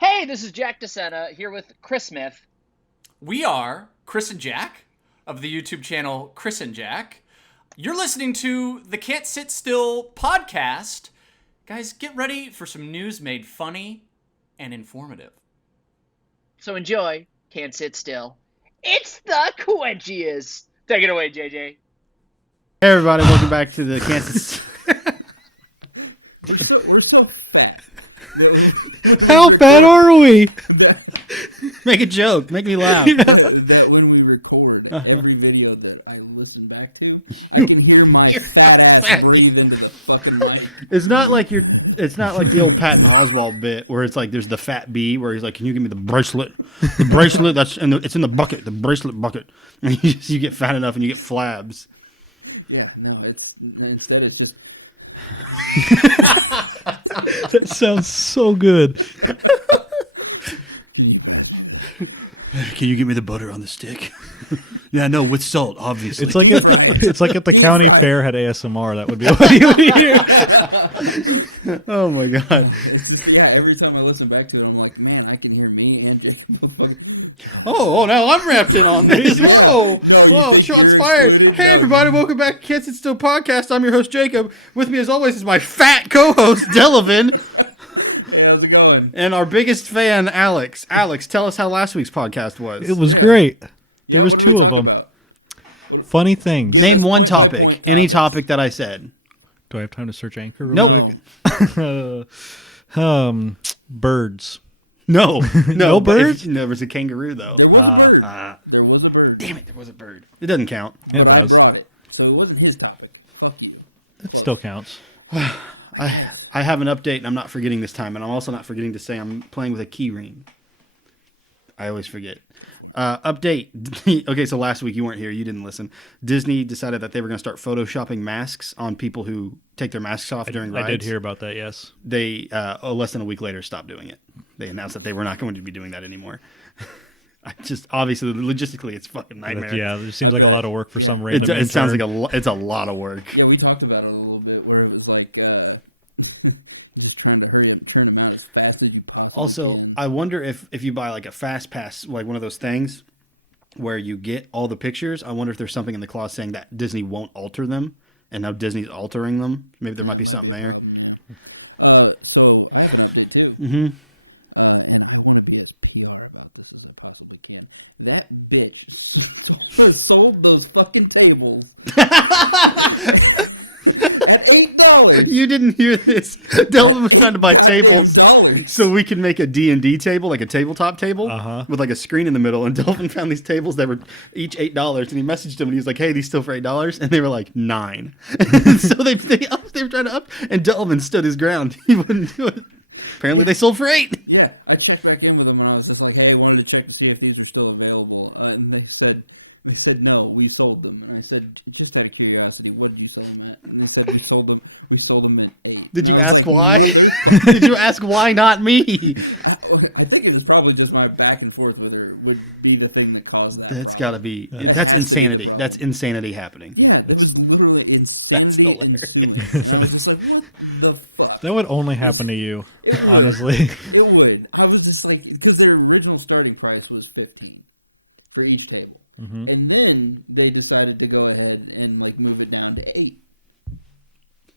Hey, this is Jack DeSena here with Chris Smith. We are Chris and Jack of the YouTube channel Chris and Jack. You're listening to the Can't Sit Still podcast. Guys, get ready for some news made funny and informative. So enjoy. Can't sit still. It's the Quenchiest. Take it away, JJ. Hey everybody, welcome back to the Kansas. We're so fat. How fat are we? Make a joke. Make me laugh. That when we record every video that I listen back to, I can hear my fat ass breathe into the fucking mic. It's not like the old Patton Oswalt bit where it's like there's the fat bee where he's like, "Can you give me the bracelet? The bracelet it's in the bucket, the bracelet bucket." And you get fat enough and you get flabs. Yeah, no, instead it's just. That sounds so good. Can you give me the butter on the stick? Yeah, no, with salt, obviously. It's like if the county fair had ASMR. That would be what you would hear. Oh my god. Yeah, every time I listen back to it, I'm like, man, I can hear me and Jacob. Oh, now I'm wrapped in on this. Whoa, shots fired. Hey, everybody, welcome back to Can't Sit Still Podcast. I'm your host, Jacob. With me, as always, is my fat co-host, Delavan, Hey, how's it going? and our biggest fan, Alex. Alex, tell us how last week's podcast was. It was great. There was What are we two of talking them. about? Funny things. Name one topic, any topic that I said. Do I have time to search Anchor real Nope. quick? Birds. No, No but birds? No, there was a kangaroo, though. There was a bird. There was a bird. Damn it, there was a bird. It doesn't count. It But I does. brought it, so it wasn't his topic. Fuck you. It still counts. I have an update, and I'm not forgetting this time, and I'm also not forgetting to say I'm playing with a key ring. I always forget. Update. Okay, so last week you weren't here. You didn't listen. Disney decided that they were going to start photoshopping masks on people who take their masks off during rides. I did hear about that, yes. They, less than a week later, stopped doing it. They announced that they were not going to be doing that anymore. Obviously, logistically, it's fucking nightmare. Yeah, it seems like a lot of work for some random It sounds like intern. it's a lot of work. Yeah, we talked about it a little bit, where it was like, just trying to turn them out as fast as you possibly Also, can. I wonder if you buy like a fast pass, like one of those things where you get all the pictures, I wonder if there's something in the clause saying that Disney won't alter them, and now Disney's altering them. Maybe there might be something there. So I have an update too. Mm-hmm. And I want to be as PR about this as I possibly can. That bitch sold those fucking tables at $8. You didn't hear this. Delvin was trying to buy tables $8. so we could make a D&D table, like a tabletop table, Uh-huh. with like a screen in the middle. And Delvin found these tables that were each $8, and he messaged them and he was like, "Hey, these still for $8?" And they were like $9. So they were trying to up, and Delvin stood his ground. He wouldn't do it. Apparently, they sold for $8. Yeah, I checked back in with them and I was just like, hey, I wanted to check to see if these are still available. And they said no, we sold them. And I said, just out of curiosity, what did you say on that? And they said we sold them at $8. Did you And I ask was like, why? "Really?" Did you ask why not me? Okay, I think it was probably just my back and forth with her would be the thing that caused that. That's got to be. That's insanity. That's insanity happening. Yeah, it's just literally insanity. That's hilarious. I was just like, what the fuck? That would only happen to you, honestly. It would. I was just like, because their original starting price was $15 for each table, and then they decided to go ahead and like move it down to $8.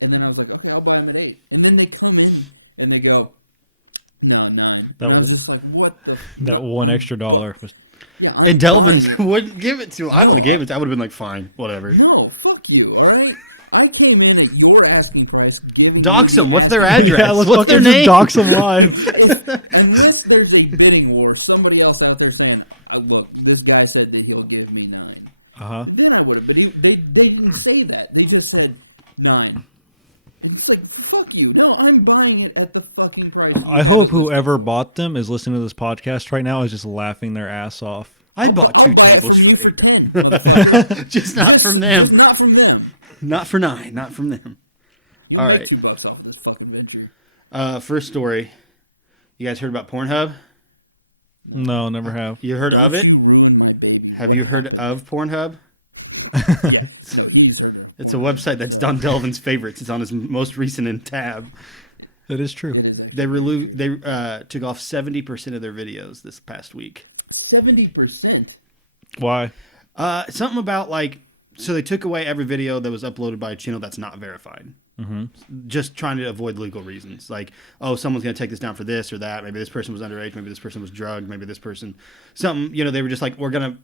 And then I was like, okay, I'll buy them at $8. And then they come in and they go, no, $9. That and I was was- just like, what the? That $1 extra was. Yeah, And Delvin wouldn't give it to him. I would have gave it. I would have been like, fine, whatever. No, fuck you. All right. I came in at your asking price. Dox them. What's their address? Yeah, let's What's their fucking name? just dox them live. Unless there's a bidding war, somebody else out there saying, look, this guy said that he'll give me 9. Uh-huh. Then I would have, but they didn't say that. They just said 9. And it's like, fuck you. No, I'm buying it at the fucking price. I hope whoever bought them is listening to this podcast right now is just laughing their ass off. I bought I 2 bought it tables from for you $8. 10. Just not from them. Not from them. Not for 9. Not from them. You All get right. $2 off of this fucking venture. First story. You guys heard about Pornhub? No, never have. You heard of it? You ruined my baby. Have you heard of Pornhub? So he's heard it. It's a website that's Don Delvin's favorites. It's on his most recent in tab. That is true. It is They took off 70% of their videos this past week. 70%. Why? Something about like, so they took away every video that was uploaded by a channel that's not verified. Just trying to avoid legal reasons. Like, oh, someone's going to take this down for this or that. Maybe this person was underage. Maybe this person was drugged. Maybe this person, something, they were just like, we're going to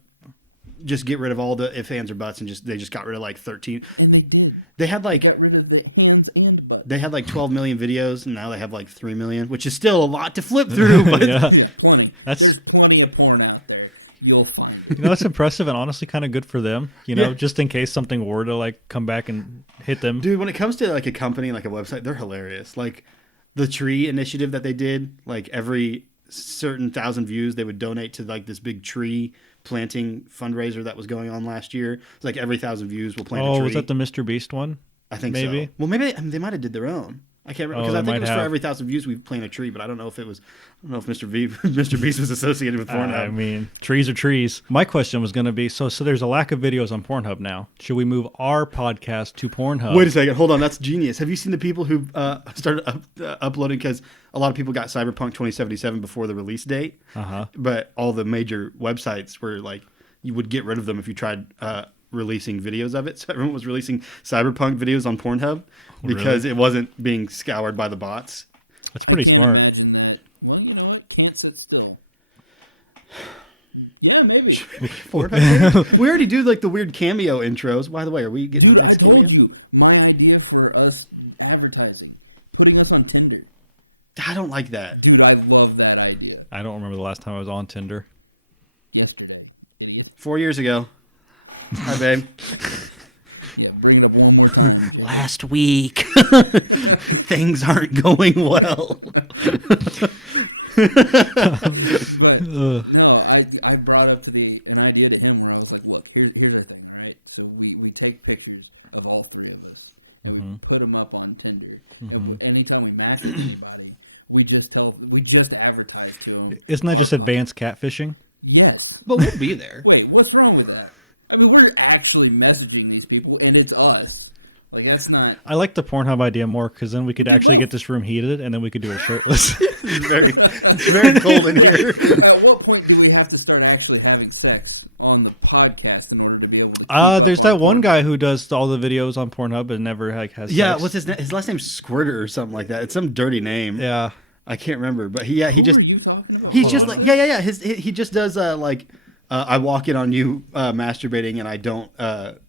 just get rid of all the ifs, ands, or buts. And they just got rid of like 13. And they did. They had like, Got rid of the hands and butt. they had like 12 million videos, and now they have like 3 million, which is still a lot to flip through. But Yeah. There's plenty. That's- There's plenty of porn out there. You'll find. That's impressive and honestly kind of good for them. Yeah. Just in case something were to like come back and hit them. dude, when it comes to like a company, like a website, they're hilarious. Like the tree initiative that they did, like every certain 1,000 views, they would donate to like this big tree planting fundraiser that was going on last year. It's like every 1,000 views will plant a Oh, tree. was that the Mr. Beast one? I think maybe? so. Well, maybe they might have did their own. I can't remember Oh, because I they think it might was for have. every 1,000 views we plant a tree, but I don't know if it was. I don't know if Mr. Beast was associated with Pornhub. I mean, trees are trees. My question was going to be, so there's a lack of videos on Pornhub now. Should we move our podcast to Pornhub? Wait a second, hold on. That's genius. Have you seen the people who started uploading? Because a lot of people got Cyberpunk 2077 before the release date, but all the major websites were like, you would get rid of them if you tried releasing videos of it. So everyone was releasing Cyberpunk videos on Pornhub because it wasn't being scoured by the bots. That's pretty Can't smart. imagine that. Well, you know what? Can't sit still. Yeah, maybe. Pornhub? We already do like the weird cameo intros. By the way, are we getting Dude, the I next told cameo? you my idea for us advertising, putting us on Tinder. I don't like that. Dude, I love that idea. I don't remember the last time I was on Tinder. Yesterday, idiot. 4 years ago. Hi, babe. Yeah, bring it one more time. Last week. Things aren't going well. But no, I brought up an idea to him where I was like, look, here's the thing, right? So we take pictures of all three of us, and we put them up on Tinder. And anytime we match with somebody, we just advertise to them. Isn't that just advanced catfishing? Yes. But we'll be there. Wait, what's wrong with that? I mean, we're actually messaging these people, and it's us. Like, that's not. I like the Pornhub idea more because then we could actually get this room heated and then we could do it shirtless. It's very cold in here. At what point do we have to start actually having sex on the podcast in order to be able to? There's that one guy who does all the videos on Pornhub and never has Yeah, sex. what's his name? His last name's Squirter or something like that. It's some dirty name. Yeah. I can't remember, but he just What are you talking about? he's just like yeah. He just does like I walk in on you masturbating and I don't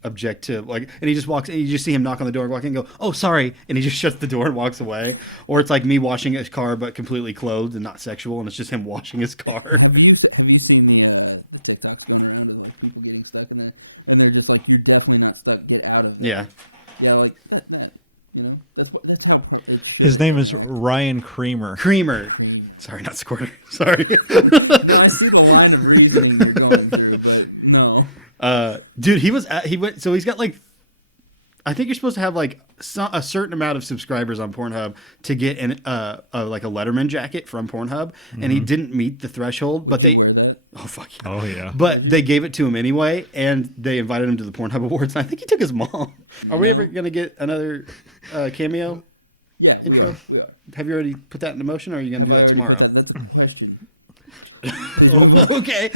object to like, and he just walks and you just see him knock on the door and walk in and go, oh sorry, and he just shuts the door and walks away. Or it's like me washing his car but completely clothed and not sexual, and it's just him washing his car. Have you seen the TikToks going around of like, people getting stuck in that? And they're just like, you're definitely not stuck. Get out of it. Yeah. Yeah, like you know, that's how. His name is Ryan Creamer. Creamer. Sorry, not Squirter. Sorry. I see the line of reasoning you're going through, but no. Dude, he went. So he's got like, I think you're supposed to have like a certain amount of subscribers on Pornhub to get like a Letterman jacket from Pornhub, and he didn't meet the threshold. But they, Wear that. oh fuck yeah. Oh, yeah. But they gave it to him anyway, and they invited him to the Pornhub Awards. And I think he took his mom. Are we ever gonna get another cameo Yeah. intro? We are. Have you already put that into motion, or are you gonna do that tomorrow? That's a question. Okay.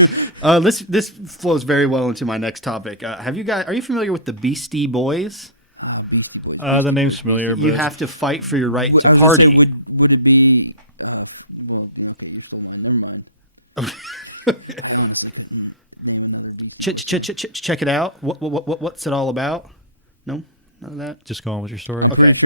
This flows very well into my next topic. Are you familiar with the Beastie Boys? The name's familiar, but You have to fight for your right to party. Would it be? Well, okay, you're still not. Never mind. Check it out. What's it all about? No, none of that. just go on with your story. Okay.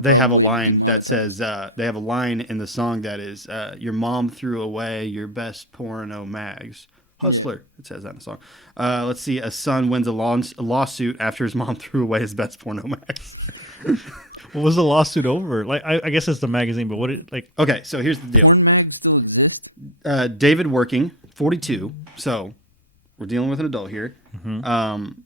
They have a line that says they have a line in the song that is your mom threw away your best porno mags. Hustler. It says that in the song. Let's see. A son wins a lawsuit after his mom threw away his best porno mags. What was the lawsuit over? Like, I guess it's the magazine, but what it like? Okay, so here's the deal. Porn mags still exist? David Working, 42. So we're dealing with an adult here.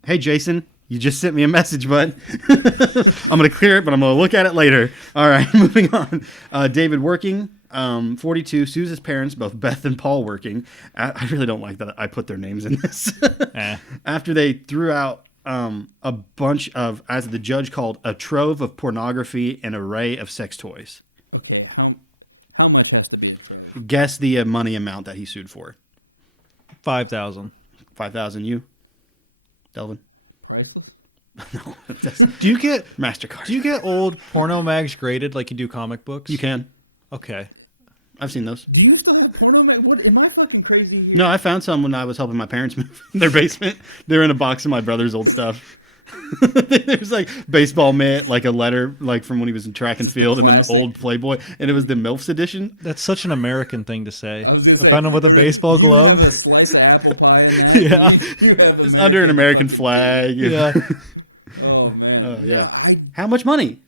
Hey, Jason, you just sent me a message, bud. I'm going to clear it, but I'm going to look at it later. All right, moving on. David Working, 42, sues his parents, both Beth and Paul Working. I really don't like that I put their names in this. After they threw out a bunch of, as the judge called, a trove of pornography and array of sex toys. Okay, how much has to be fair? Guess the money amount that he sued for. 5,000. 5,000. You, Delvin? Priceless? No, that's Do you get Mastercard. old porno mags graded like you do comic books? You can. Okay. I've seen those. Do you still have porno mag? What, am I fucking crazy? No, I found some when I was helping my parents move in their basement. They're in a box of my brother's old stuff. There's like baseball mitt, like a letter, like from when he was in track and field, and then an old Playboy, and it was the MILFs edition. That's such an American thing to say. I was I gonna say, found him with a baseball you have glove. a slice of apple pie in that. Yeah. You have It's under an American flag. Yeah. Oh, man. Oh yeah. How much money?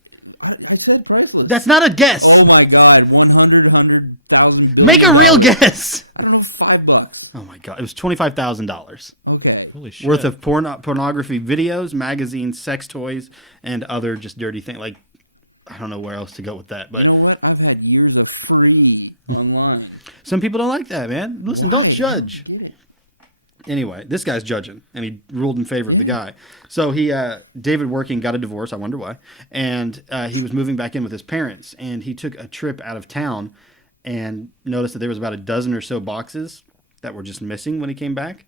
I said priceless. That's not a guess. Oh, my God. 100,000. Make a real guess. It was $5. Oh my god, it was $25,000 Okay. Holy shit. worth of pornography videos, magazines, sex toys, and other just dirty things. Like, I don't know where else to go with that, but You know what? I've had years of free online. some people don't like that, man. Listen, don't judge. Anyway, this guy's judging, and he ruled in favor of the guy. So David Working got a divorce. I wonder why. And he was moving back in with his parents, and he took a trip out of town and noticed that there was about a dozen or so boxes that were just missing when he came back.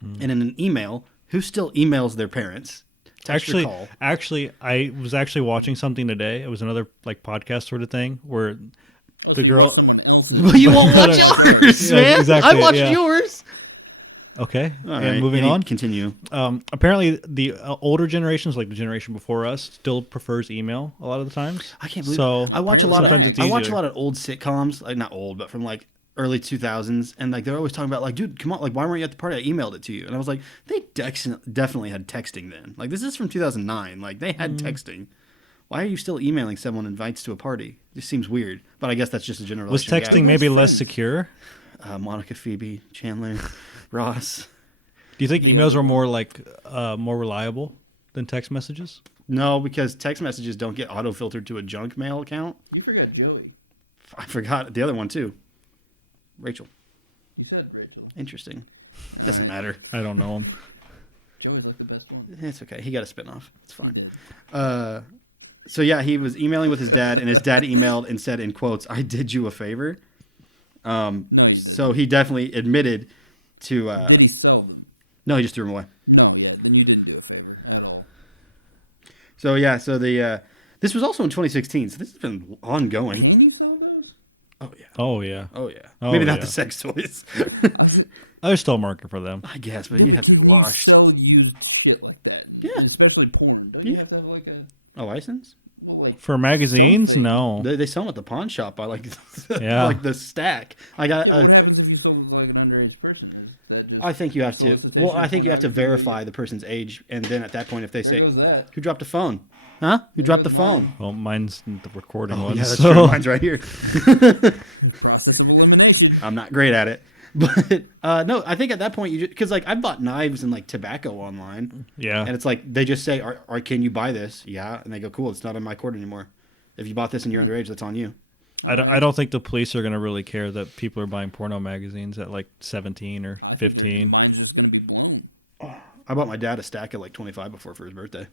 And in an email, who still emails their parents? Text or call. Actually, I was actually watching something today. It was another like podcast sort of thing where the girl. Someone else. Well, you won't watch yours, Yeah, man. exactly, I watched yeah. yours. Okay, All and right, moving on. Continue. Apparently, the older generations, like the generation before us, still prefers email a lot of the times. I can't believe. So I watch a lot sometimes of. it's I watch a easier. lot of old sitcoms, like not old, but from like early 2000s, and like they're always talking about like, dude, come on, like why weren't you at the party? I emailed it to you, and I was like, they definitely had texting then. Like this is from 2009. Like they had texting. Why are you still emailing someone invites to a party? It just seems weird. But I guess that's just a general. Was texting maybe less secure? Monica, Phoebe, Chandler, Ross. Do you think emails are more like more reliable than text messages? No, because text messages don't get auto filtered to a junk mail account. You forgot Joey. I forgot the other one too. Rachel. You said Rachel. Interesting. Doesn't matter. I don't know them. Joey's like the best one. It's okay. He got a spinoff. It's fine. So yeah, he was emailing with his dad, and his dad emailed and said in quotes, "I did you a favor." So he definitely admitted to. Did he sell them? No, he just threw them away. No, yeah, then you didn't do a favor at all. So yeah, so the this was also in 2016. So this has been ongoing. Can you sell those? Oh yeah. Oh yeah, Oh yeah. Oh, Maybe not yeah. the sex toys. there's still a market for them. I guess, but you have to be washed. Sell used shit like that. Yeah. Especially porn. Don't you Yeah. have to have like a A license? For magazines, something? no. They sell them at the pawn shop by like Yeah. like the stack. I got. What happens if you sell with like an underage person? Is that just I think you have to. solicitation Well, I think you have to pornography? verify the person's age, and then at that point, if they There say, goes that. "Who dropped the phone?" Huh? Who dropped the goes phone? mine. Well, mine's the recording Oh, one. yeah, that's so. true. Mine's right here. Process of elimination. I'm not great at it, but no, I think at that point you because like I've bought knives and like tobacco online, Yeah. and it's like they just say, "Are can you buy this?" Yeah, and they go, "Cool, it's not in my court anymore." If you bought this and you're underage, that's on you. I don't think the police are going to really care that people are buying porno magazines at like 17 or 15. Mine's just gonna be blown. I bought my dad a stack of like 25 before for his birthday.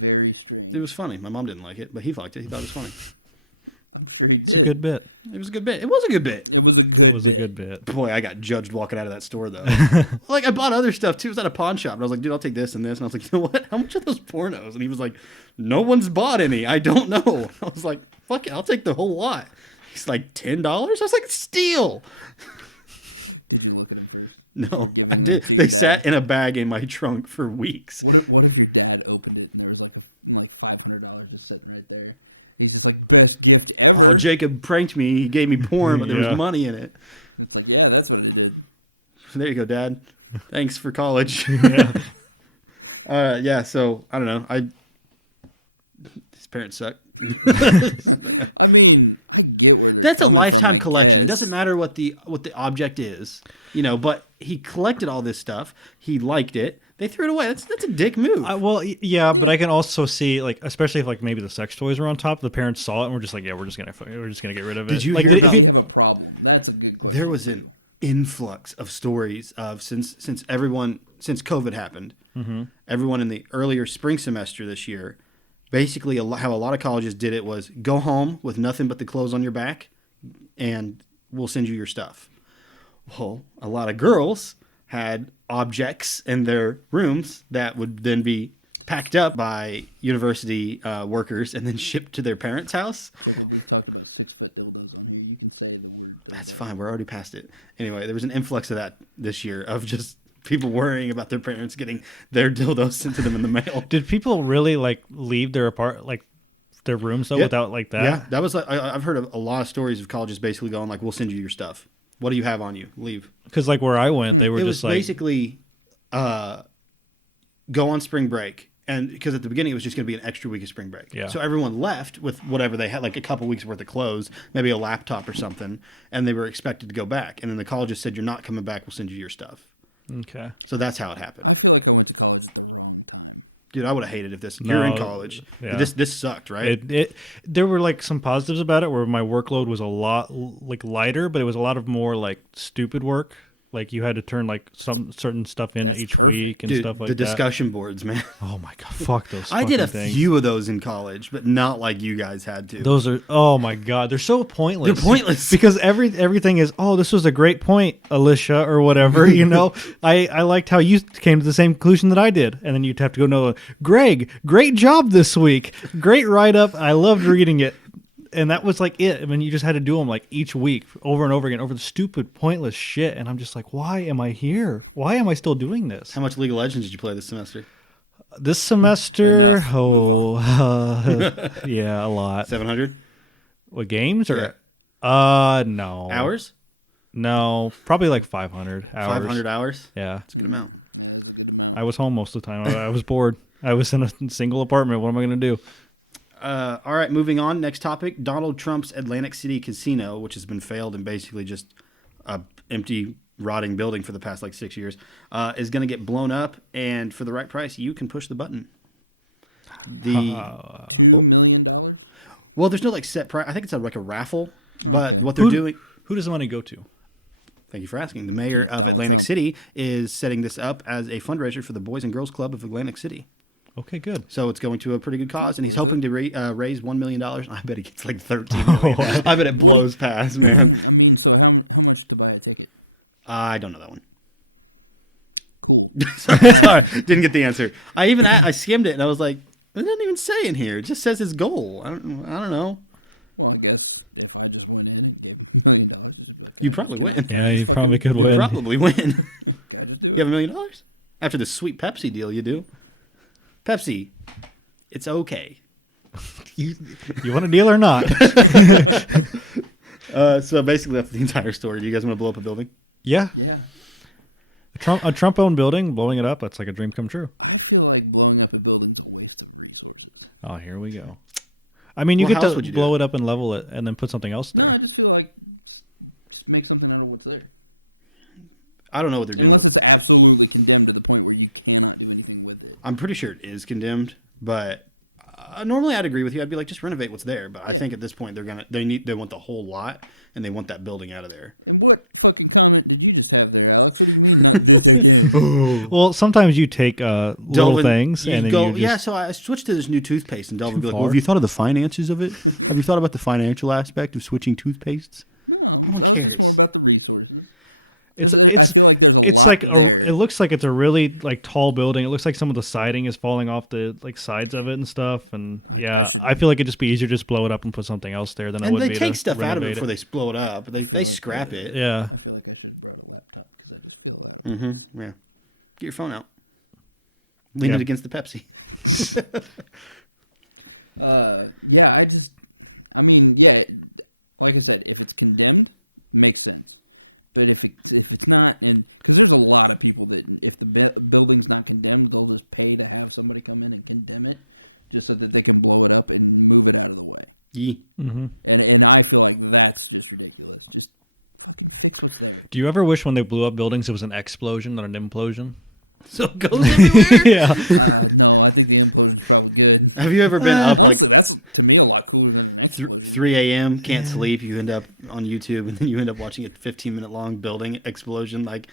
Very strange. It was funny. My mom didn't like it, but he liked it. He thought it was funny. Very It's a good bit. It was a good bit. It was a good bit. It was a good. It was a good bit. Boy, I got judged walking out of that store though. Like I bought other stuff too. It was at a pawn shop, and I was like, "Dude, I'll take this and this." And I was like, "You know what? How much are those pornos?" And he was like, "No one's bought any. I don't know." I was like, "Fuck it, I'll take the whole lot." He's like, $10. I was like, "Steal." Did you look at it first? No, I did. They sat in a bag in my trunk for weeks. What if your dad opened it and there was like $500 just sitting right there? He's just like, best gift ever. Oh, Jacob pranked me. He gave me porn, but there Yeah. was money in it. He's like, yeah, that's what he did. There you go, Dad. Thanks for college. Yeah. Yeah. So I don't know. His parents suck. I mean, I get where That's a lifetime collection. It doesn't matter what the object is, you know. But he collected all this stuff. He liked it. They threw it away. That's a dick move. Yeah, but I can also see like, especially if like maybe the sex toys were on top, the parents saw it and were just like, yeah, we're just gonna get rid of it. Did you like, hear if about- you- have a problem. That's a good question. There was an influx of stories of since COVID happened. Mm-hmm. Everyone in the earlier spring semester this year basically how a lot of colleges did it was go home with nothing but the clothes on your back, and we'll send you your stuff. Well, a lot of girls had objects in their rooms that would then be packed up by university workers and then shipped to their parents' house. That's fine. We're already past it. Anyway, there was an influx of that this year of just people worrying about their parents getting their dildos sent to them in the mail. Did people really like leave their their rooms though without like that? Yeah, that was like I've heard a lot of stories of colleges basically going like, "We'll send you your stuff. What do you have on you? Leave." Because like where I went, they were It just was like basically go on spring break. And because at the beginning it was just going to be an extra week of spring break. Yeah. So everyone left with whatever they had, like a couple weeks worth of clothes, maybe a laptop or something, and they were expected to go back. And then the colleges said, "You're not coming back. We'll send you your stuff." okay. So that's how it happened. I feel like I went to college for a long time. Dude, I would have hated if this. You're in No, college. yeah. This sucked, right? It there were like some positives about it where my workload was a lot like lighter, but it was a lot of more like stupid work. Like you had to turn like some certain stuff in each week and Dude, stuff like the that. discussion boards, man. Oh my god, fuck those. I did a fucking things. few of those in college, but not like you guys had to. Those are oh my god, they're so pointless. They're pointless. because everything is this was a great point, Alicia or whatever. You know, I liked how you came to the same conclusion that I did, and then you'd have to go no, Greg, great job this week, great write up. I loved reading it, and that was like it. I mean, you just had to do them like each week over and over again over the stupid, pointless shit. And I'm just like, why am I here? Why am I still doing this? How much League of Legends did you play this semester? This semester, yeah, a lot. 700 What games or? No. hours. No, probably like 500 hours. 500 hours. Yeah, That's a good amount. I was home most of the time. I was bored. I was in a single apartment. What am I going to do? All right, moving on. Next topic: Donald Trump's Atlantic City casino, which has been failed and basically just a empty, rotting building for the past like 6 years, is going to get blown up. And for the right price, you can push the button. $2 million? Well, there's no like set price. I think it's like a raffle. But what they're doing. Who does the money go to? Thank you for asking. The mayor of Atlantic City is setting this up as a fundraiser for the Boys and Girls Club of Atlantic City. Okay, good. So it's going to a pretty good cause, and he's hoping to raise $1 million. I bet he gets like $13 million. I bet it blows past, man. I mean, so how much to buy a ticket? I don't know that one. Cool. Sorry, didn't get the answer. I skimmed it, and I was like, it doesn't even say in here. It just says his goal. I don't know. Well, I guess if I just went in and gave $1 million, You probably win. Yeah, you probably could You win. probably win. You have $1 million? After the sweet Pepsi deal, you do. Pepsi, it's okay. You want a deal or not? So basically, that's the entire story. Do you guys want to blow up a building? Yeah. yeah. A Trump-owned building, blowing it up, that's like a dream come true. I feel like blowing up a building's a waste of resources. Oh, here we go. I mean, you Well, get how else to would you do blow it? it up and level it and then put something else No, I there. just feel like just make something out of what's there. I don't know what they're Unless doing. it's absolutely condemned to the point where you cannot do anything with it. I'm pretty sure it is condemned, but normally I'd agree with you. I'd be like, just renovate what's there. But I think at this point they want the whole lot, and they want that building out of there. And what fucking comment did you just have there, Alex? Well, sometimes you take little Delvin, things you and then go, you just... yeah. So I switched to this new toothpaste, and Delvin would be like, far. "Well, have you thought of the finances of it? Have you thought about the financial aspect of switching toothpastes? No one cares." About the resources. It's like it looks like it's a really like tall building. It looks like some of the siding is falling off the like sides of it and stuff. And yeah, I feel like it'd just be easier to just blow it up and put something else there than it And would they be take to stuff out of it renovate before they blow it up. They scrap it. Yeah. I feel like I should have brought a laptop because I just killed my Yeah. Get your phone out. Lean Yeah. it against the Pepsi. Yeah, I mean, yeah, like I said, if it's condemned, it makes sense. But if it's not, and because there's a lot of people that if the building's not condemned, they'll just pay to have somebody come in and condemn it, just so that they can blow it up and move it out of the way. Yee. And I feel like that's just ridiculous. Just fix this stuff. Do you ever wish when they blew up buildings it was an explosion, not an implosion? So it goes everywhere. Yeah. No, I think the info is probably good. Have you ever been up like That's to me a lot cooler than like 3 a.m. can't sleep? You end up on YouTube, and then you end up watching a 15-minute long building explosion like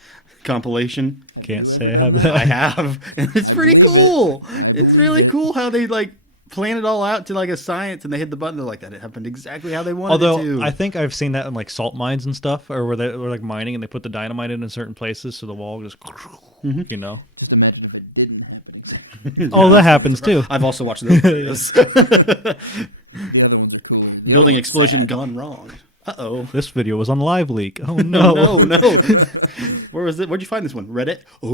compilation. Can't say I have that. I have, and it's pretty cool. It's really cool how they like plan it all out to like a science, and they hit the button. They're like, that happened exactly how they wanted Although it to. I think I've seen that in like salt mines and stuff, or where they're like mining and they put the dynamite in certain places, so the wall just, you know. Just imagine if it didn't happen exactly. Oh, that happens too. I've also watched those videos. The other ones are cool. Building explosion gone wrong. Uh-oh. This video was on Live Leak. Oh no. No. Where was it? Where'd you find this one? Reddit? Oh.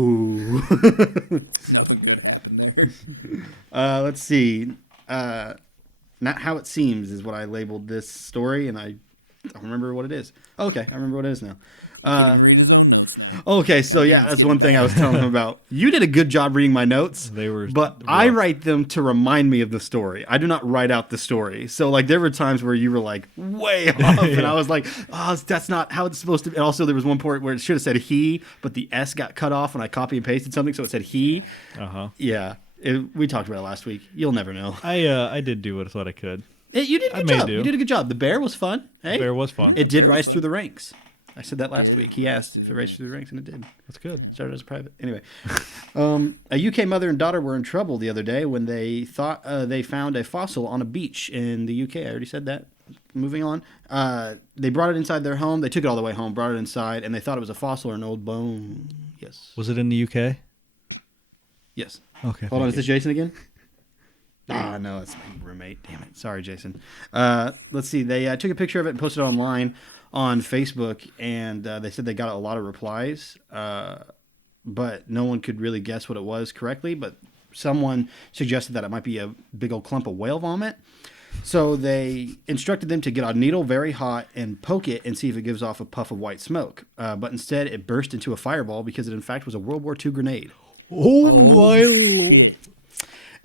Nothing like happened there. Let's see. Not how it seems is what I labeled this story, and I don't remember what it is. Okay, I remember what it is now. Okay, so yeah, that's one thing I was telling him about. You did a good job reading my notes. They were but I write them to remind me of the story. I do not write out the story. So like there were times where you were like way off, and I was like, oh, that's not how it's supposed to be. And also there was one part where it should have said he, but the S got cut off when I copy and pasted something, so it said he. Yeah, we talked about it last week. You'll never know. I did do what I thought I could. You did a good job. You did a good job. The bear was fun. Hey, Bear was fun. It did rise through the ranks. I said that last week. He asked if it raced through the ranks, and it did. That's good. Started as a private. Anyway, a UK mother and daughter were in trouble the other day when they thought they found a fossil on a beach in the UK. I already said that. Moving on. They brought it inside their home. They took it all the way home, brought it inside, and they thought it was a fossil or an old bone. Yes. Was it in the UK? Yes. Okay. Hold on. Is this Jason again? Ah, no, that's my roommate. Damn it. Sorry, Jason. Let's see. They took a picture of it and posted it online on Facebook, and they said they got a lot of replies, but no one could really guess what it was correctly, but someone suggested that it might be a big old clump of whale vomit. So they instructed them to get a needle very hot and poke it and see if it gives off a puff of white smoke. But instead, it burst into a fireball because it, in fact, was a World War II grenade. Oh, my Lord.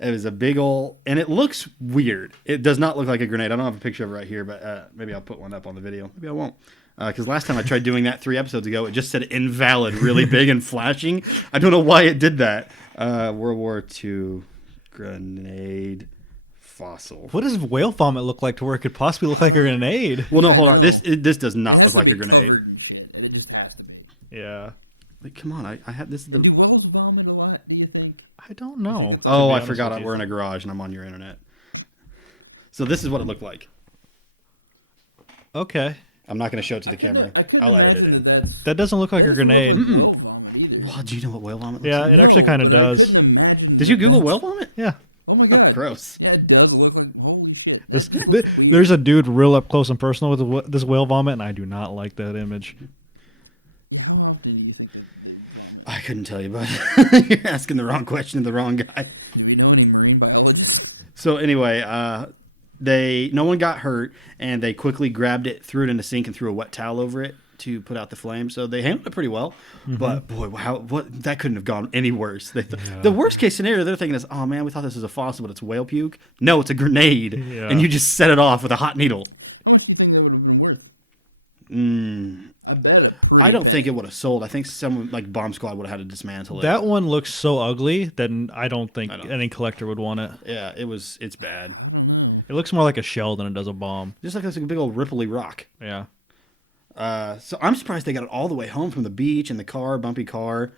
It was a big old, and it looks weird. It does not look like a grenade. I don't have a picture of it right here, but maybe I'll put one up on the video. Maybe I won't. Because last time I tried doing that 3 episodes ago, it just said invalid really big and flashing. I don't know why it did that. World War II grenade fossil. What does whale vomit look like to where it could possibly look like a grenade? Well, no, hold on. This does not look like a grenade. It just has to be. Yeah. Like, come on. I have this is the. Do whales vomit a lot, do you think? I don't know. Oh, I forgot we're in a garage and I'm on your internet. So this is what it looked like. Okay. I'm not going to show it to the camera. I'll edit it in. That doesn't look like a grenade. Well, do you know what whale vomit looks Yeah, like? it actually kind of does. Did you Google whale vomit? Yeah. Oh my god. Gross. Yeah, it does look like holy shit. There's a dude real up close and personal with this whale vomit, and I do not like that image. How often do you think I couldn't tell you, but you're asking the wrong question to the wrong guy. you know any marine biologists? So anyway, no one got hurt, and they quickly grabbed it, threw it in the sink, and threw a wet towel over it to put out the flame. So they handled it pretty well. But boy, what that couldn't have gone any worse. The worst case scenario they're thinking is, oh man, we thought this was a fossil, but it's whale puke. No, it's a grenade, and you just set it off with a hot needle. How much do you think that would have been worth? I bet. I don't think it would have sold. I think someone like Bomb Squad would have had to dismantle it. That one looks so ugly that I don't think any collector would want it. Yeah, it's bad. It looks more like a shell than it does a bomb. Just like this big old ripply rock. Yeah. So I'm surprised they got it all the way home from the beach in the car, bumpy car,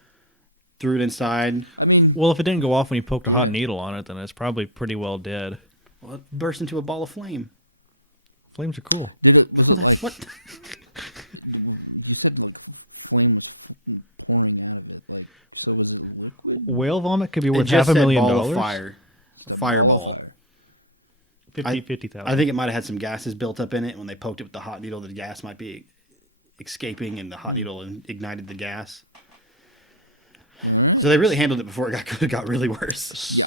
threw it inside. Well, if it didn't go off when you poked a hot needle on it, then it's probably pretty well dead. Well, it burst into a ball of flame. Flames are cool. Well, that's what. Whale vomit could be It worth just $500,000. said ball of fire, fireball. 50,000. I think it might have had some gases built up in it. When they poked it with the hot needle, the gas might be escaping, and the hot needle ignited the gas. So they really handled it before it got really worse.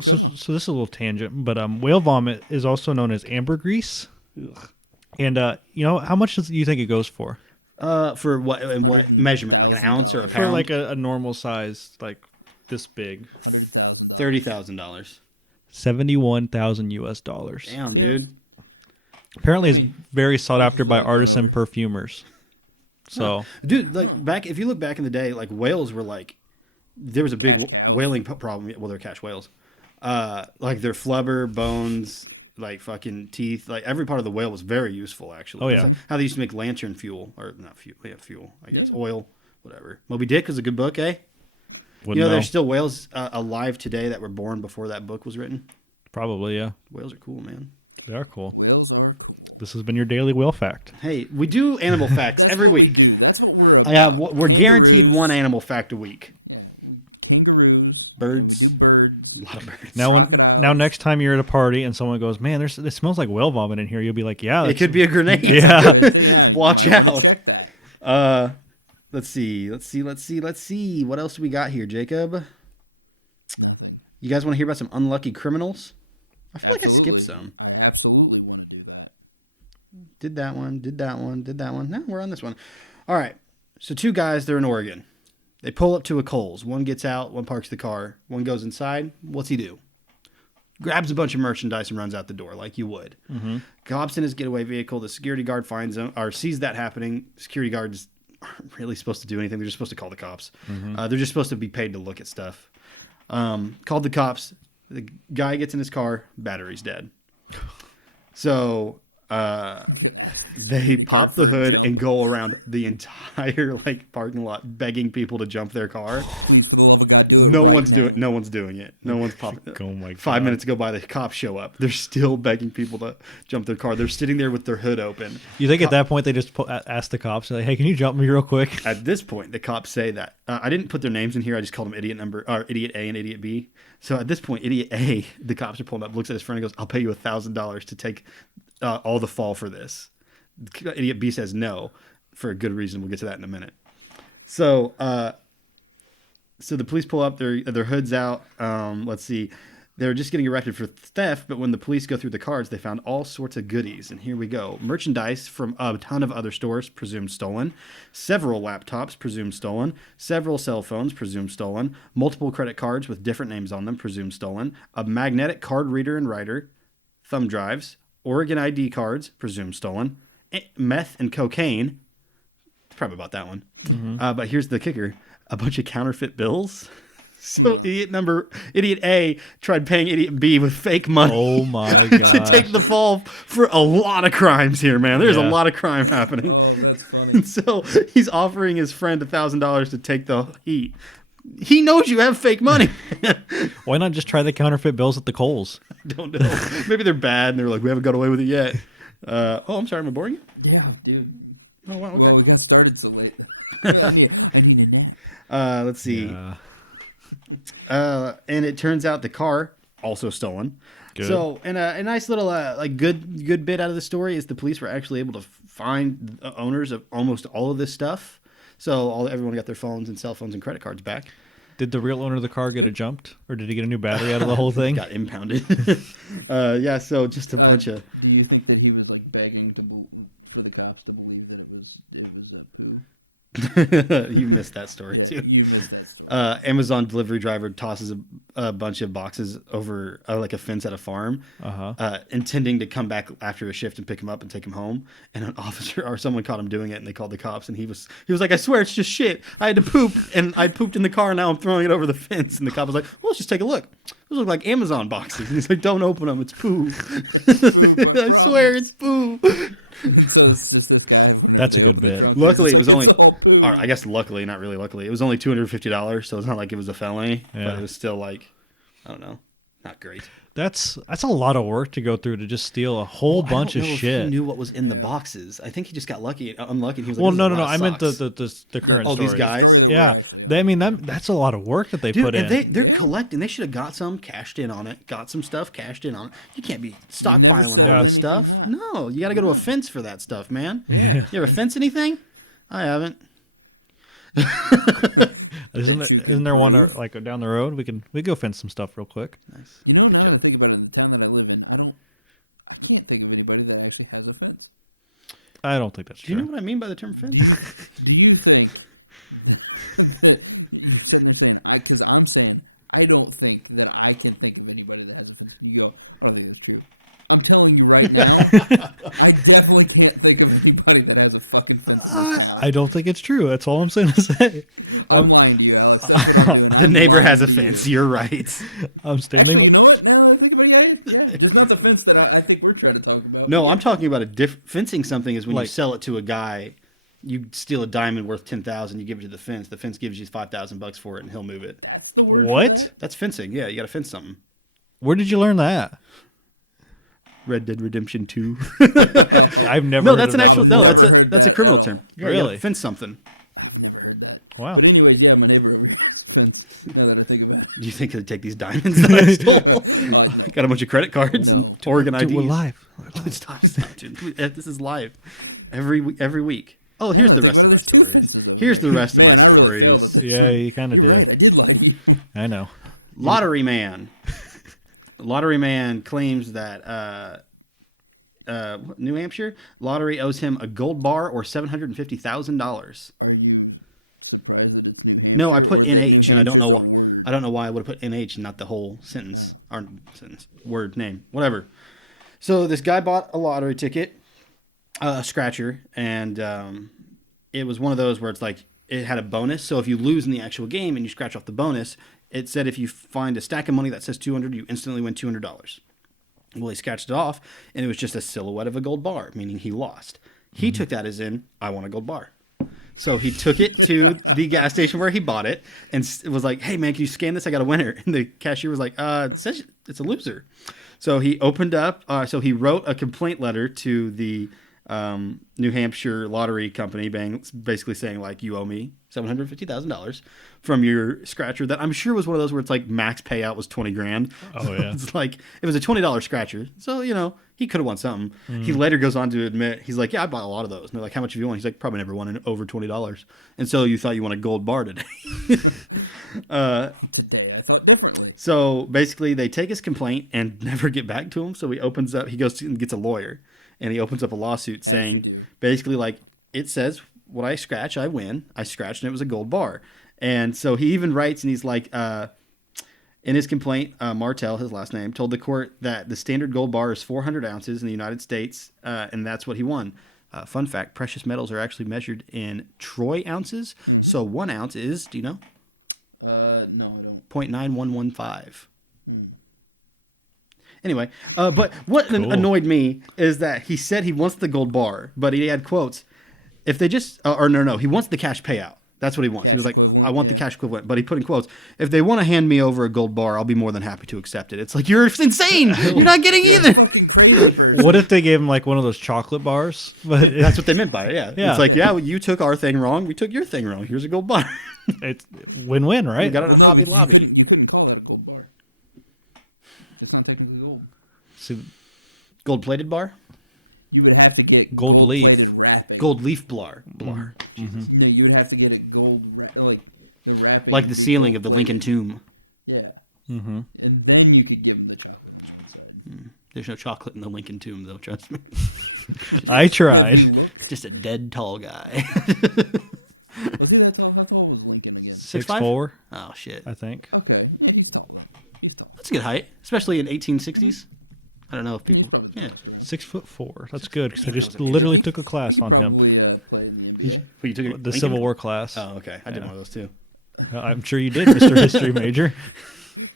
So this is a little tangent, but whale vomit is also known as ambergris. Ugh. And you know, how much do you think it goes for? For what? In what measurement? Like an ounce or a pound? For like a normal size, like this big. $30,000. $71,000. Damn, dude. Apparently, it's very sought after by artisan perfumers. So, Dude, like if you look back in the day, like whales were like, there was a big whaling problem. Well, they're catch whales. Like their flubber, bones, like fucking teeth, like every part of the whale was very useful. Actually, Oh, yeah. That's how they used to make lantern fuel, or not fuel, fuel, I guess, oil, whatever. Moby Dick is a good book, eh? wouldn't You know, know. there's still whales alive today that were born before that book was written. Probably, yeah. Whales are cool, man. They are cool. Whales are cool. This has been your daily whale fact. Hey, we do animal facts every week. That's what we're We're guaranteed one animal fact a week. kangaroos, Birds, birds. a lot of birds. Now next time you're at a party and someone goes, "Man, it smells like whale vomit in here," you'll be like, "Yeah, It could be a grenade. Yeah. Watch out. Let's see. What else do we got here, Jacob? You guys want to hear about some unlucky criminals? I feel like I skipped some. I absolutely want to do that. Did that one. No, we're on this one. All right. So two guys, they're in Oregon. They pull up to a Kohl's. One gets out, one parks the car. One goes inside. What's he do? Grabs a bunch of merchandise and runs out the door like you would. Mm-hmm. Hops in his getaway vehicle. The security guard finds him or sees that happening. Security guards aren't really supposed to do anything. They're just supposed to call the cops. Mm-hmm. They're just supposed to be paid to look at stuff. Called the cops. The guy gets in his car. Battery's dead. So they pop the hood and go around the entire parking lot begging people to jump their car. No one's doing it. No one's popping. Oh my God. 5 minutes go by, the cops show up. They're still begging people to jump their car. They're sitting there with their hood open. You think at that point they just ask the cops, like, "Hey, can you jump me real quick?" At this point, the cops say that. I didn't put their names in here. I just called them Idiot A and Idiot B. So at this point, Idiot A, the cops are pulling up, looks at his friend and goes, "I'll pay you $1,000 to take all the fall for this." Idiot B says no, for a good reason. We'll get to that in a minute. So the police pull up, their hoods out. Let's see. They're just getting arrested for theft, but when the police go through the cars, they found all sorts of goodies. And here we go. Merchandise from a ton of other stores, presumed stolen. Several laptops, presumed stolen. Several cell phones, presumed stolen. Multiple credit cards with different names on them, presumed stolen. A magnetic card reader and writer. Thumb drives. Oregon ID cards, presumed stolen. Meth and cocaine. Probably about that one. Mm-hmm. But here's the kicker. A bunch of counterfeit bills. So Idiot A tried paying Idiot B with fake money. Oh my to god! take the fall for a lot of crimes here, man. There's a lot of crime happening. Oh, that's funny. So he's offering his friend $1,000 to take the heat. He knows you have fake money. Why not just try the counterfeit bills at the Kohl's? I don't know. Maybe they're bad and they're like, we haven't got away with it yet. I'm sorry, am I boring you? Yeah, dude. Oh, wow, okay. Well, we got started so late. Let's see. Yeah. And it turns out the car also stolen. Good. So, and a nice little good bit out of the story is the police were actually able to find the owners of almost all of this stuff. So everyone got their phones and cell phones and credit cards back. Did the real owner of the car get it jumped, or did he get a new battery out of the whole thing? Got impounded. Yeah. So just a bunch of. Do you think that he was begging for the cops to believe that it was a poo? You missed that story too. You missed that story. Amazon delivery driver tosses a bunch of boxes over a fence at a farm, intending to come back after a shift and pick him up and take him home. And an officer or someone caught him doing it, and they called the cops. And he was like, "I swear it's just shit. I had to poop, and I pooped in the car. And now I'm throwing it over the fence." And the cop was like, "Well, let's just take a look. Those look like Amazon boxes." And he's like, "Don't open them. It's poo. I swear it's poo." That's a good bit. Luckily, it was only, or I guess luckily, not really luckily, it was only $250, so it's not like it was a felony, but it was still I don't know, not great. That's a lot of work to go through to just steal a whole bunch of shit. He knew what was in the boxes. I think he just got unlucky. And he was like, well, no. I meant the current. Oh, story. these guys. Yeah, that's a lot of work that they Dude, put in. and they're collecting. They should have got some cashed in on it. Got some stuff cashed in on it. You can't be stockpiling all this stuff. No, you got to go to a fence for that stuff, man. Yeah. You ever fence anything? I haven't. Isn't there one down the road? We go fence some stuff real quick. Nice. You know what I think about it, the town that I live in? I can't think of anybody that actually has a fence. I don't think that's Do true. you know what I mean by the term fence? Do you think? Because I'm saying I don't think that I can think of anybody that has a fence. You go, I don't think that's true. I'm telling you right now, I definitely can't think of anybody that has a fucking fence. I don't think it's true. That's all I'm saying to say. I'm lying to you, Alex. The neighbor has a fence. You're right. I'm standing. You know what? There's not the fence that I think we're trying to talk about. No, I'm talking about fencing something is when you Like- sell it to a guy. You steal a diamond worth $10,000. You give it to the fence. The fence gives you $5,000 for it, and he'll move it. That's the word. What? That's fencing. Yeah, you got to fence something. Where did you learn that? Red Dead Redemption 2. I've never. No, heard that's of an that actual. before. No, that's a criminal term. Really? Yeah, fence something. Wow. But anyways, yeah, my neighbor over here. Now that I think about it. Do you think they'd take these diamonds that I stole? Got a bunch of credit cards and Oregon IDs. Dude, we're live. Stop, dude. This is live every week. Oh, here's the rest of my stories. Here's the rest of my stories. Yeah, you kind of did. I did like it. I know. Lottery Man. Lottery Man claims that New Hampshire lottery owes him a gold bar or $750,000. Are you surprised that it's New Hampshire? No, I put NH, and I don't know why. I don't know why I would have put NH and not the whole sentence or sentence, word, name, whatever. So this guy bought a lottery ticket, a scratcher, and it was one of those where it's like it had a bonus. So if you lose in the actual game and you scratch off the bonus, it said if you find a stack of money that says 200, you instantly win $200. Well, he scratched it off, and it was just a silhouette of a gold bar, meaning he lost. He took that as in, I want a gold bar. So he took it to the gas station where he bought it and was like, hey, man, can you scan this? I got a winner. And the cashier was like, it says it's a loser. So he opened up, so he wrote a complaint letter to the New Hampshire Lottery Company, basically saying, like, you owe me $750,000 from your scratcher that I'm sure was one of those where it's like max payout was $20,000. Oh, yeah. It's like, it was a $20 scratcher. So, you know, he could have won something. He later goes on to admit, he's like, yeah, I bought a lot of those. And they're like, how much have you won? He's like, probably never won over $20. And so you thought you won a gold bar today. Today I thought differently. So basically, they take his complaint and never get back to him. So he goes and gets a lawyer, and he opens up a lawsuit saying, basically, like, it says, what I scratch, I win. I scratched, and it was a gold bar. And so he even writes, and he's like, in his complaint, Martel, his last name, told the court that the standard gold bar is 400 ounces in the United States, and that's what he won. Fun fact, precious metals are actually measured in troy ounces. So 1 ounce is, do you know? No, I don't. 0.9115. Anyway, but what annoyed me is that he said he wants the gold bar, but he had quotes. If they just, he wants the cash payout. That's what he wants. He was like, I want the cash equivalent. But he put in quotes, if they want to hand me over a gold bar, I'll be more than happy to accept it. It's like, you're insane. You're not getting either. Fucking crazy person. What if they gave him like one of those chocolate bars? But That's what they meant by it, yeah. Yeah. It's like, yeah, well, you took our thing wrong. We took your thing wrong. Here's a gold bar. it's win-win, We right? got it at Hobby Lobby. You couldn't call that a gold bar. It's not technically gold. See, Gold-plated bar? You would have to get Gold leaf. gold-plated wrapping. Gold leaf bar. No, you would have to get a gold the wrapping. Like the would be ceiling of the gold-plated. Lincoln Tomb. Yeah. Mm-hmm. And then you could give him the chocolate on the inside. There's no chocolate in the Lincoln Tomb, though, trust me. I tried. Just a dead tall guy. I think that's all was Lincoln again. 6'4", Oh, shit. I think. Okay. Yeah, he's tall. He's tall. That's a good height, especially in 1860s. I don't know if people... Yeah. 6'4". That's good because I just literally took a class on him, Probably played in the NBA. Well, you took it the Civil War class. Oh, okay. I did one of those, too. I'm sure you did, Mr. History Major.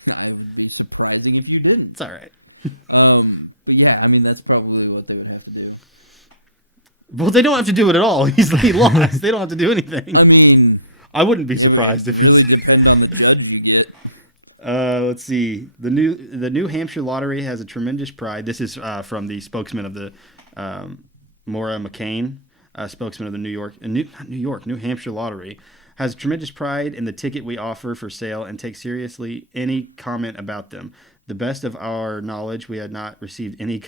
It would be surprising if you didn't. It's all right. But yeah, I mean that's probably what they would have to do. Well, they don't have to do it at all. He lost. They don't have to do anything. I mean, I wouldn't be surprised if it he's... would depend on the judge you get. Let's see. The New Hampshire Lottery has a tremendous pride. This is from the spokesman of the Maura McCain, spokesman of the New Hampshire Lottery, has tremendous pride in the ticket we offer for sale and takes seriously any comment about them. The best of our knowledge, we had not received any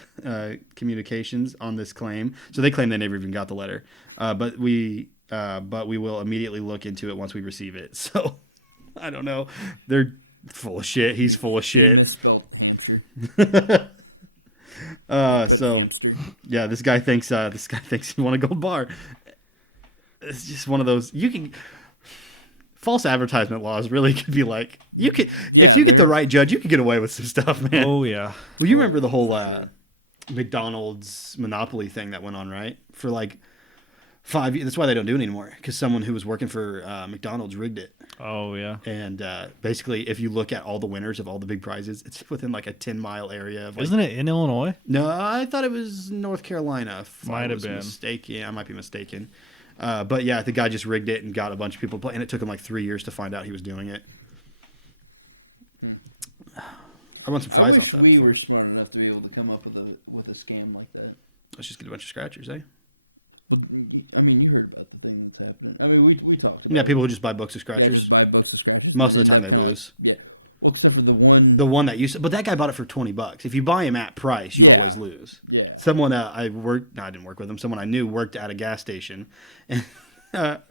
communications on this claim. So they claim they never even got the letter. But we will immediately look into it once we receive it. So I don't know. They're full of shit. He's full of You shit. misspelled hamster. So Hamster. yeah, this guy thinks he won a gold bar. It's just one of those false advertisement laws really could be like if you get the right judge, you could get away with some stuff, man. Oh yeah. Well, you remember the whole McDonald's monopoly thing that went on, right? For like 5 years. That's why they don't do it anymore, because someone who was working for McDonald's rigged it. Oh yeah. And basically, if you look at all the winners of all the big prizes, it's within like a 10-mile area of. Like, Isn't it in Illinois? No, I thought it was North Carolina. If Might I have was been. mistaken. Yeah, I might be mistaken. But yeah, the guy just rigged it and got a bunch of people to play, and it took him like 3 years to find out he was doing it. I want some I fries wish off that we before. were smart enough to be able to come up with a scam like that. Let's just get a bunch of scratchers, eh? I mean, you heard about the thing that's happening. I mean, we talked about Yeah, people who just buy books of Yeah, scratchers. just buy books of scratchers. Most of the time they lose. Yeah. Well, except for the one. The one that used, but that guy bought it for $20. If you buy him at price, you Yeah. always lose. Yeah. Someone I worked, no, I didn't work with him. Someone I knew worked at a gas station, and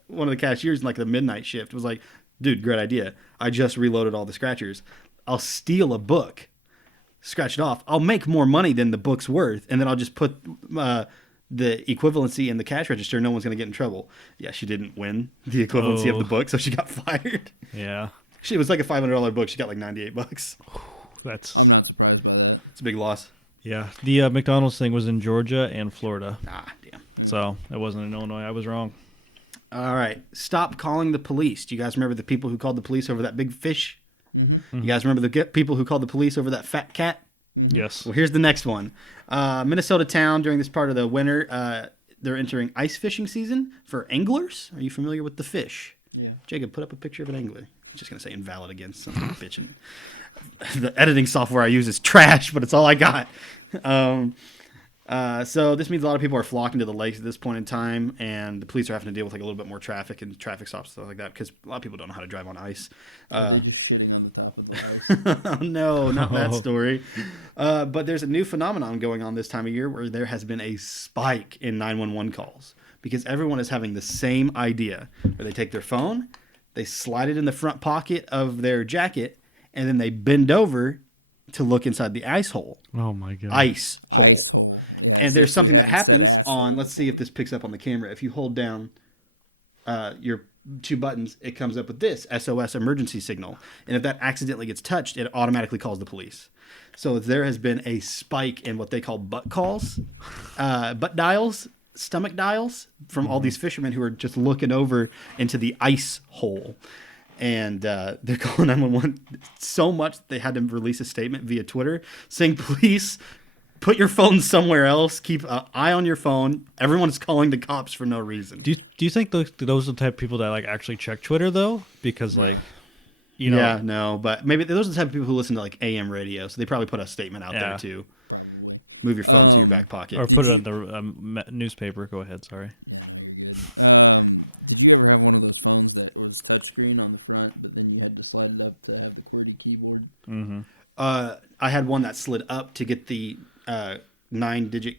one of the cashiers in like the midnight shift was like, "Dude, great idea. I just reloaded all the scratchers. I'll steal a book, scratch it off. I'll make more money than the book's worth, and then I'll just put the equivalency in the cash register. No one's gonna get in trouble." Yeah, she didn't win the equivalency of the book, so she got fired. Yeah, It was like a $500 book. She got like $98. that's I'm not surprised by that. It's a big loss. yeah. The McDonald's thing was in Georgia and Florida, Ah, damn. so it wasn't in Illinois. I was wrong. All right. Stop calling the police. Do you guys remember the people who called the police over that big fish? Mm-hmm. You guys remember the people who called the police over that fat cat? Yes. Well, here's the next one. Minnesota town during this part of the winter, they're entering ice fishing season for anglers. Are you familiar with the fish? Yeah. Jacob, put up a picture of an angler. I'm just going to say invalid again. Some bitching. The editing software I use is trash, but it's all I got. So this means a lot of people are flocking to the lakes at this point in time, and the police are having to deal with like a little bit more traffic and traffic stops and stuff like that because a lot of people don't know how to drive on ice. They're just shitting on the top of the house. Oh, no, not that Oh. story. But there's a new phenomenon going on this time of year where there has been a spike in 911 calls because everyone is having the same idea where they take their phone, they slide it in the front pocket of their jacket, and then they bend over to look inside the ice hole. Oh my god. Ice hole. Yeah, And there's something that it's still happens ice. on, let's see if this picks up on the camera. If you hold down your two buttons, it comes up with this SOS emergency signal. And if that accidentally gets touched, it automatically calls the police. So there has been a spike in what they call butt calls, butt dials, stomach dials from all these fishermen who are just looking over into the ice hole. And they're calling 911 so much they had to release a statement via Twitter saying, please put your phone somewhere else. Keep an eye on your phone. Everyone is calling the cops for no reason. Do you think those are the type of people that like actually check Twitter though? Because like, you know, Yeah, no, but maybe those are the type of people who listen to like AM radio, so they probably put a statement out there Yeah. too. Move your phone to your back pocket. or put it in the newspaper. Go ahead. Sorry. Have you ever had one of those phones that was touchscreen on the front, but then you had to slide it up to have the QWERTY keyboard? Mm-hmm. I had one that slid up to get the 9-digit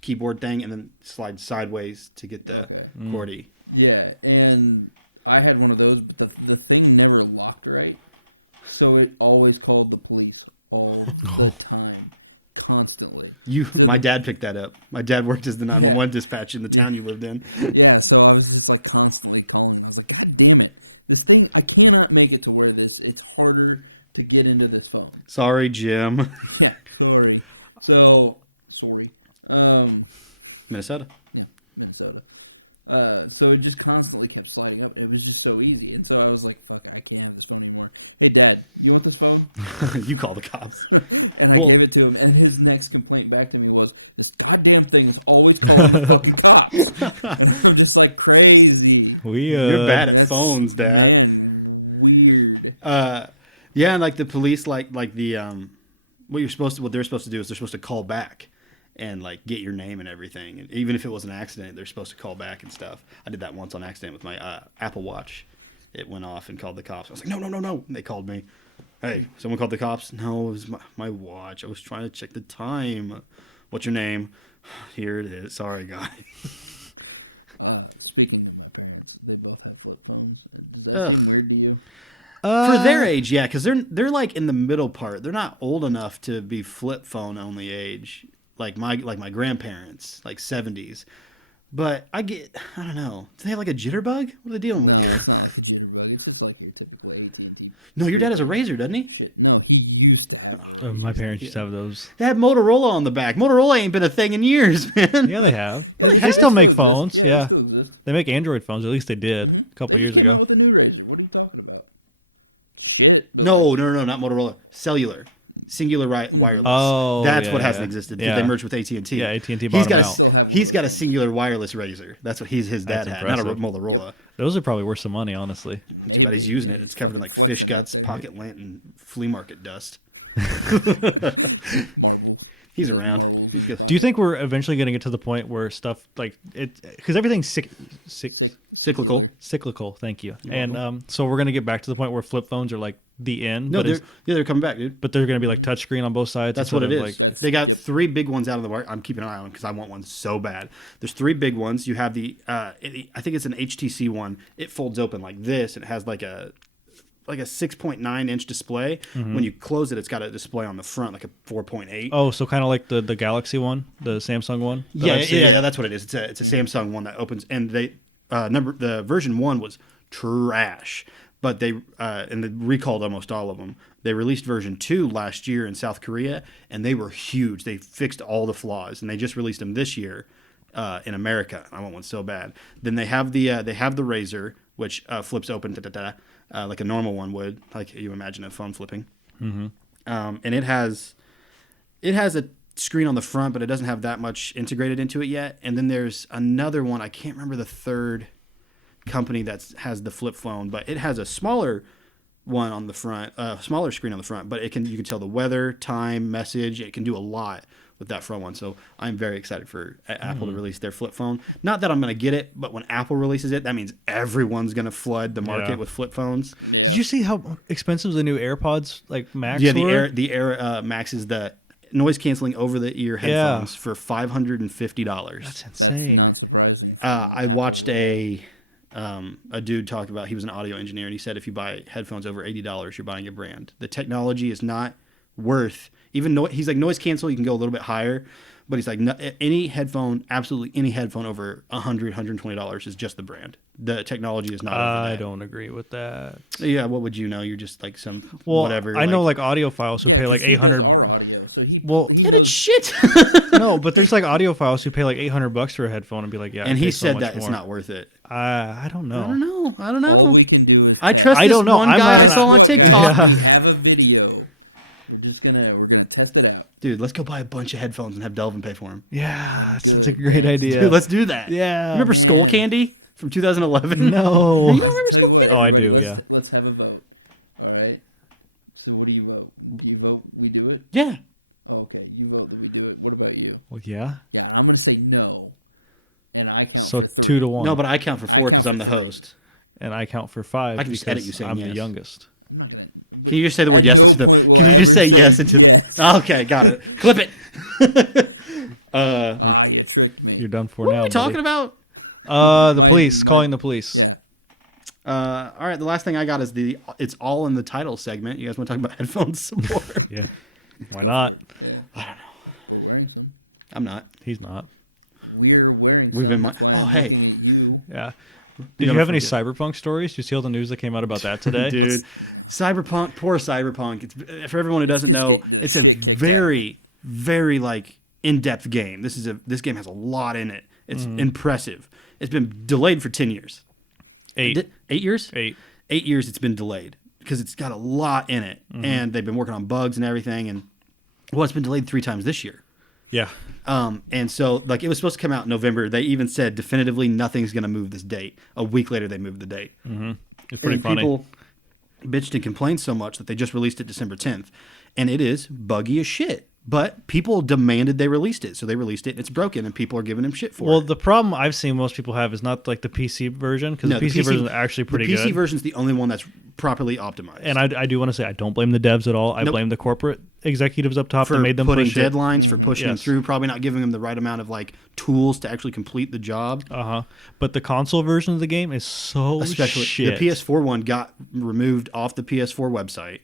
keyboard thing, and then slide sideways to get the QWERTY. Yeah, and I had one of those, but the thing never locked right, so it always called the police all the time, constantly. My dad picked that up. My dad worked as the 911 dispatch in the town you lived in. Yeah, so I was just like constantly calling. I was like, God damn it. This thing, I cannot make it to where it's harder to get into this phone. Sorry, Jim. Sorry. Sorry. Minnesota. Yeah, Minnesota. So it just constantly kept sliding up. It was just so easy. And so I was like, fuck, I can't have this phone anymore. Hey, Dad, you want this phone? You call the cops. And Well- I gave it to him, and his next complaint back to me was, this goddamn thing is always calling the fucking cops. And I'm just like crazy. You're bad at That's- phones, Dad. Man, weird. Yeah, and like the police, like the what they're supposed to do is they're supposed to call back and like get your name and everything, and even if it was an accident, they're supposed to call back and stuff. I did that once on accident with my Apple Watch. It went off and called the cops. I was like, no, and they called me. Hey, someone called the cops? No, it was my watch. I was trying to check the time. What's your name? Here it is. Sorry, guys. Speaking of my parents, they both have flip phones. Does Ugh. that seem weird to you? For their age, yeah, because they're like in the middle part. They're not old enough to be flip phone only age, like my grandparents, like 70s. But I don't know. Do they have like a jitterbug? What are they dealing with here? It's not like it's everybody. It's just like your typical AT&T No, your dad has a Razor, doesn't he? shit. No, he used to have. My parents used to have those. They had Motorola on the back. Motorola ain't been a thing in years, man. Yeah, they have. they They have? still make phones. Yeah, Yeah, it still exists. they make Android phones. At least they did a couple years They came out ago. with a new Razor. What are you talking about? Shit. No, not Motorola. Cellular. Singular wireless. Oh, that's yeah, what hasn't yeah. existed. Yeah. They merged with AT&T. Yeah, AT&T He's bought got them out. he's got a singular wireless Razor. That's what his dad That's had, not a impressive. Motorola. Those are probably worth some money, honestly. Too bad he's using it. It's covered in like fish guts, pocket lint, and flea market dust. He's around. He's good. Do you think we're eventually going to get to the point where stuff like it, because everything's Cyclical. cyclical? Thank you. And so we're going to get back to the point where flip phones are like the end. No, but they're coming back, dude. but they're going to be like touchscreen on both sides. That's what it instead is. of, like, They got 3 big ones out of the market. I'm keeping an eye on because I want one so bad. There's 3 big ones. You have the I think it's an HTC one. It folds open like this. It has like a 6.9 inch display. When you close it, it's got a display on the front like a 4.8. oh, so kind of like the Galaxy one, the Samsung one. that I've seen? Yeah, that's what it is. It's a Samsung one that opens, and they the version 1 was trash, but they and they recalled almost all of them. They released version 2 last year in South Korea, and they were huge. They fixed all the flaws, and they just released them this year in America. I want one so bad. Then they have the Razr, which flips open like a normal one would, like you imagine a phone flipping. And it has a screen on the front, but it doesn't have that much integrated into it yet. And then there's another one. I can't remember the third company that has the flip phone, but it has a smaller one on the front, smaller screen on the front, but you can tell the weather, time, message. It can do a lot with that front one. So I'm very excited for Apple to release their flip phone. Not that I'm going to get it, but when Apple releases it, that means everyone's going to flood the market with flip phones. Did you see how expensive the new AirPods like Max Yeah, were? the Air Max is the noise canceling over the ear headphones for $550. That's insane. Not surprising. I watched a dude talk about, he was an audio engineer, and he said if you buy headphones over $80, you're buying a brand. The technology is not worth, he's like noise cancel, you can go a little bit higher, but he's like any headphone, absolutely any headphone over $100, $120 is just the brand. The technology is not over I that. don't agree with that. Yeah, what would you know? You're just like some Well, whatever. I know like audiophiles who pay like 800. Our audio, so Well, Get it shit. no, but there's like audiophiles who pay like $800 for a headphone and be like, yeah. I And pay he so said much that it's more. not worth it. I don't know. I don't know. all we can do is I trust I this don't know. one I'm guy not I an- saw on TikTok. Yeah. have a video. We're gonna test it out. Dude, let's go buy a bunch of headphones and have Delvin pay for them. Yeah, it's a great idea. Dude, let's do that. Yeah. Remember Skull Candy from 2011? No. You don't remember Tell Skull you what, Candy? Oh, I do, let's- yeah. Let's have a vote. All right. So what do you vote? Do you vote we do it? Yeah. Oh, okay, you vote that we do it. What about you? Well, yeah. Yeah, I'm gonna say no. And I count So for 2 to 1. No, but I count for 4 because I'm the host. And I count for 5 I can just because edit you saying I'm the yes. youngest. I'm not gonna. Can you just say the word yes into the? Can you just say yes into? Okay, got it. Clip it. I get tricked, man. You're done for What now. are we talking about? The police. Calling the police. Yeah. All right, the last thing I got is it's all in the title segment. You guys want to talk about headphones some more? Yeah. Why not? We're wearing some. I'm not. He's not. We're wearing. We've been some. mi- Why oh, are we hey. looking at you? Yeah. You Did you don't have any forget. cyberpunk stories? Did you see all the news that came out about that today? Dude, Cyberpunk, poor Cyberpunk. It's, for everyone who doesn't know, it's a very, very like in-depth game. This game has a lot in it. It's impressive. It's been delayed for 10 years. 8. 8 years? 8. 8 years it's been delayed because it's got a lot in it, and they've been working on bugs and everything. And well, it's been delayed 3 times this year. Yeah. And so like it was supposed to come out in November. They even said definitively nothing's going to move this date. A week later, they moved the date. It's pretty And funny. people bitched and complained so much that they just released it December 10th, and it is buggy as shit. But people demanded they released it, so they released it, and it's broken, and people are giving them shit for Well, it. the problem I've seen most people have is not like the PC version, because No, the PC version is actually pretty the PC good. version's the only one that's properly optimized. And I do want to say I don't blame the devs at all. I Nope. blame the corporate executives up top for that made them putting push it. deadlines, for pushing them Yes. through, probably not giving them the right amount of like tools to actually complete the job. But the console version of the game is so Especially shit. the PS4 one got removed off the PS4 website.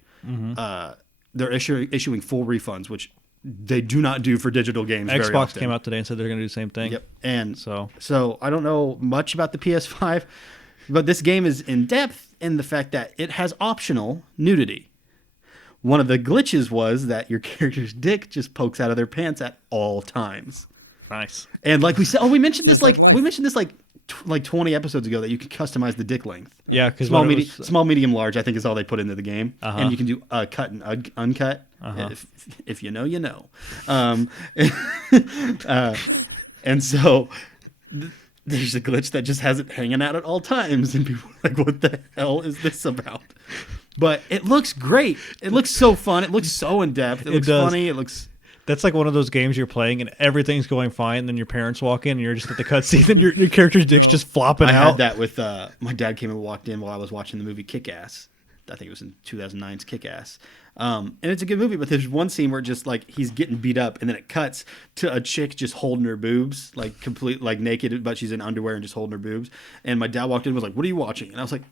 They're issuing full refunds, which they do not do for digital games. very Xbox often. came out today and said they're going to do the same thing. Yep. And So so I don't know much about the PS5, but this game is in depth in the fact that it has optional nudity. One of the glitches was that your character's dick just pokes out of their pants at all times. nice. And like we said, we mentioned this like 20 episodes ago that you can customize the dick length. Yeah, because Small, medium, large, I think is all they put into the game, and you can do cut and uncut. If you know, you know. And so there's a glitch that just has it hanging out at all times, and people are like, "What the hell is this about?" But it looks great. It looks so fun. It looks so in depth. It looks does. funny. It looks. That's like one of those games you're playing and everything's going fine. And then your parents walk in and you're just at the cutscene and your character's dick's just flopping I out. had that with my dad came and walked in while I was watching the movie Kick-Ass. I think it was in 2009's Kick-Ass. And it's a good movie, but there's one scene where just like he's getting beat up and then it cuts to a chick just holding her boobs, like complete, like naked, but she's in underwear and just holding her boobs. And my dad walked in and was like, "What are you watching?" And I was like,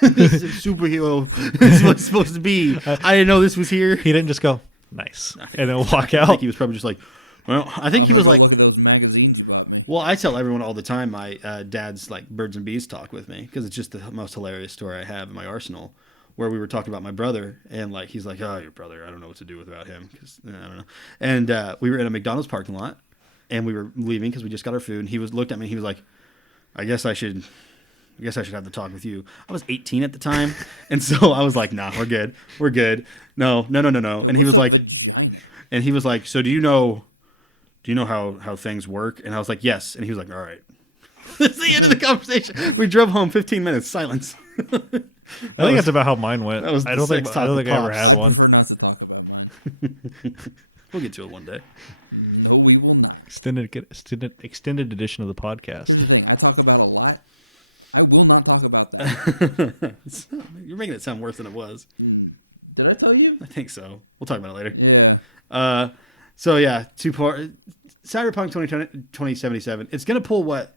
this is a superhero. This is what it's supposed to be. I didn't know this was here. He didn't just go, nice, and then walk I think out. he was probably just like, well, I think he was like, Look at those magazines you got, man. well, I tell everyone all the time my dad's like birds and bees talk with me because it's just the most hilarious story I have in my arsenal, where we were talking about my brother and like he's like, "Oh, your brother, I don't know what to do without him," because I don't know. And we were in a McDonald's parking lot and we were leaving because we just got our food. And he looked at me and he was like, I guess I should have the talk with you." I was 18 at the time, and so I was like, "Nah, we're good. No." And he was like, "So do you know how things work?" And I was like, "Yes." And he was like, "All right." That's the end of the conversation. We drove home 15 minutes, silence. I think that's about how mine went. that was I the don't think sex I don't talk think I with ever had Pops. one. We're not supposed to talk about it. We'll get to it one day. No, we will not. Extended edition of the podcast. Hey, I talk about a lot. I will not talk about that. You're making it sound worse than it was. Did I tell you? I think so. We'll talk about it later. Yeah. So yeah, two-part Cyberpunk 2077. It's gonna pull what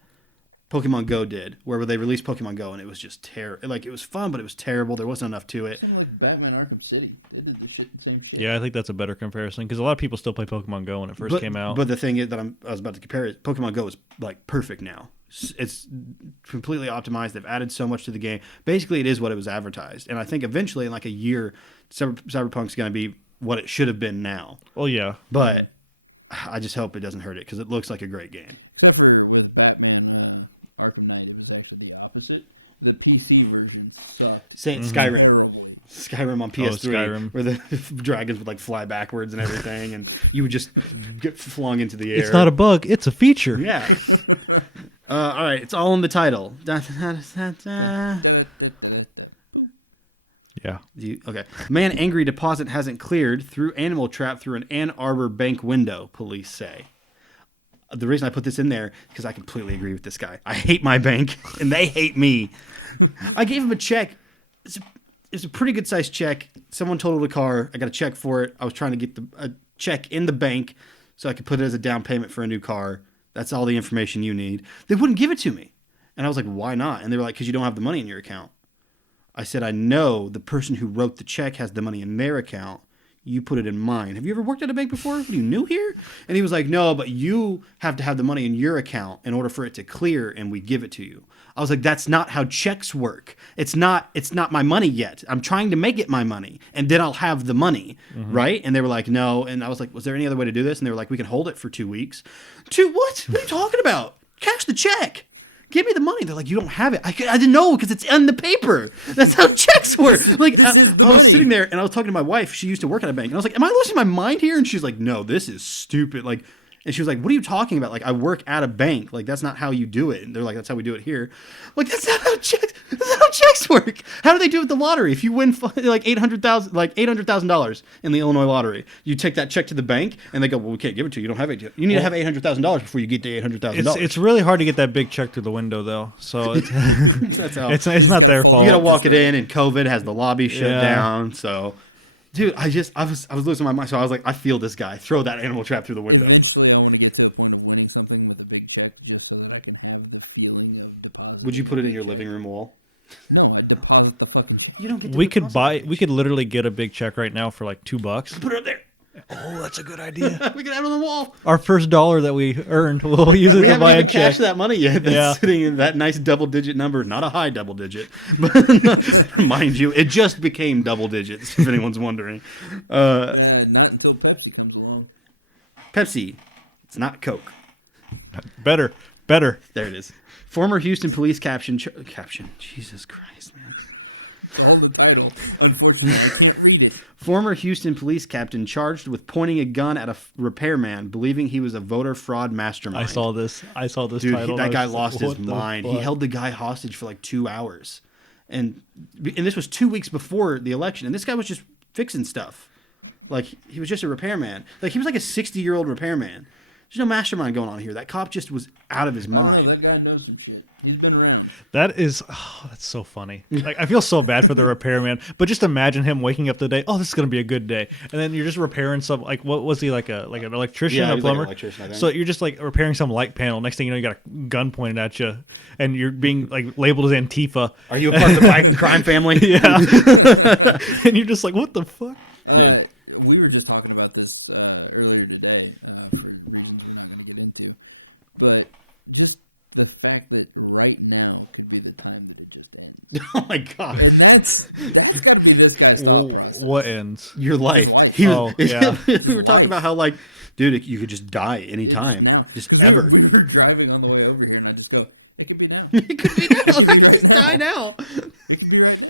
Pokemon Go did, where they released Pokemon Go and it was just terrible. Like it was fun, but it was terrible. There wasn't enough to it. Same like Batman Arkham City. They did the same shit. Yeah, I think that's a better comparison because a lot of people still play Pokemon Go when it first came out. But the thing is that I was about to compare it. Pokemon Go is like perfect now. It's completely optimized. They've added so much to the game. Basically, it is what it was advertised. And I think eventually, in like a year, Cyberpunk's going to be what it should have been now. Oh yeah, But I just hope it doesn't hurt it because it looks like a great game. Except for with Batman Arkham Knight, it was actually the opposite. The PC version sucked. Skyrim. Terribly. Skyrim on PS3, Skyrim. where the dragons would like fly backwards and everything, and you would just get flung into the air. it's not a bug; it's a feature. Yeah. All right, it's all in the title. Da, da, da, da, da. Yeah. Okay. Man angry deposit hasn't cleared through animal trap through an Ann Arbor bank window, police say. The reason I put this in there is because I completely agree with this guy. I hate my bank, and they hate me. I gave him a check. It's a pretty good sized check. Someone totaled a car. I got a check for it. I was trying to get a check in the bank so I could put it as a down payment for a new car. That's all the information you need. They wouldn't give it to me. And I was like, why not? And they were like, because you don't have the money in your account. I said, I know the person who wrote the check has the money in their account. You put it in mine. Have you ever worked at a bank before? Are you new here? And he was like, no, but you have to have the money in your account in order for it to clear and we give it to you. I was like, that's not how checks work. It's not my money yet. I'm trying to make it my money and then I'll have the money, right? And they were like, no. And I was like, was there any other way to do this? And they were like, we can hold it for 2 weeks. What? What are you talking about? Cash the check. Give me the money. They're like, you don't have it. I didn't know because it's in the paper. That's how checks work. Like, I was sitting there and I was talking to my wife. She used to work at a bank. And I was like, am I losing my mind here? And she's like, no, this is stupid. Like, and she was like, what are you talking about? Like, I work at a bank. Like, that's not how you do it. And they're like, that's how we do it here. Like, that's not how checks work. How do they do it with the lottery? If you win like $800,000 in the Illinois lottery, you take that check to the bank and they go, well, we can't give it to you. You don't have it yet. You need to have $800,000 before you get to $800,000. It's really hard to get that big check through the window though. So it's That's how it's not their fault. you gotta walk it in, and COVID has the lobby shut Yeah. down. So, dude, I was losing my mind. So I was like, I feel this guy. Throw that animal trap through the window. Eventually, I want to get to the point of wanting something with a big check just so that I can have this feeling of deposit. Would you put it in your living room wall? No, I deposit the fucking check. You don't get. To We could deposit we could literally get a big check right now for like $2. Put it up there. Oh, that's a good idea. We can have it on the wall. Our first dollar that we earned, we'll use it We to haven't buy a even check. cashed that money yet. That's Yeah. sitting in that nice double-digit number. Not a high double digit, but mind you, it just became double digits. If anyone's wondering, Yeah, not until Pepsi comes along. Pepsi, it's not Coke. Better. There it is. Former Houston police caption. Jesus Christ, man. I know the title. Unfortunately, I can't read it. Former Houston police captain charged with pointing a gun at a repairman, believing he was a voter fraud mastermind. I saw this Dude, title. that and I guy was lost like, his what the mind. He fuck? held the guy hostage for like 2 hours. and this was 2 weeks before the election, and this guy was just fixing stuff. Like, he was just a repairman. Like, he was like a 60-year-old repairman. There's no mastermind going on here. That cop just was out of his mind. That guy knows some shit. He's been around. That's so funny. Like, I feel so bad for the repairman, but just imagine him waking up the day. Oh, this is gonna be a good day, and then you're just repairing some. Like, what was he like an electrician, Yeah, he a was like an plumber? electrician, I think. So you're just like repairing some light panel. Next thing you know, you got a gun pointed at you, and you're being like labeled as Antifa. Are you a part of the Biden crime family? Yeah, and you're just like, what the fuck? Dude. We were just talking about this earlier today, but just the fact that right now could be the time that it just ends. Oh my god. That's got to be this guy's fault. What ends? Your life. He was, yeah. We were talking about how, like, dude, you could just die anytime. Now. Just 'Cause ever. We were driving on the way over here, and I just go, it could be now. It could be now. He could just die now. It could be right now.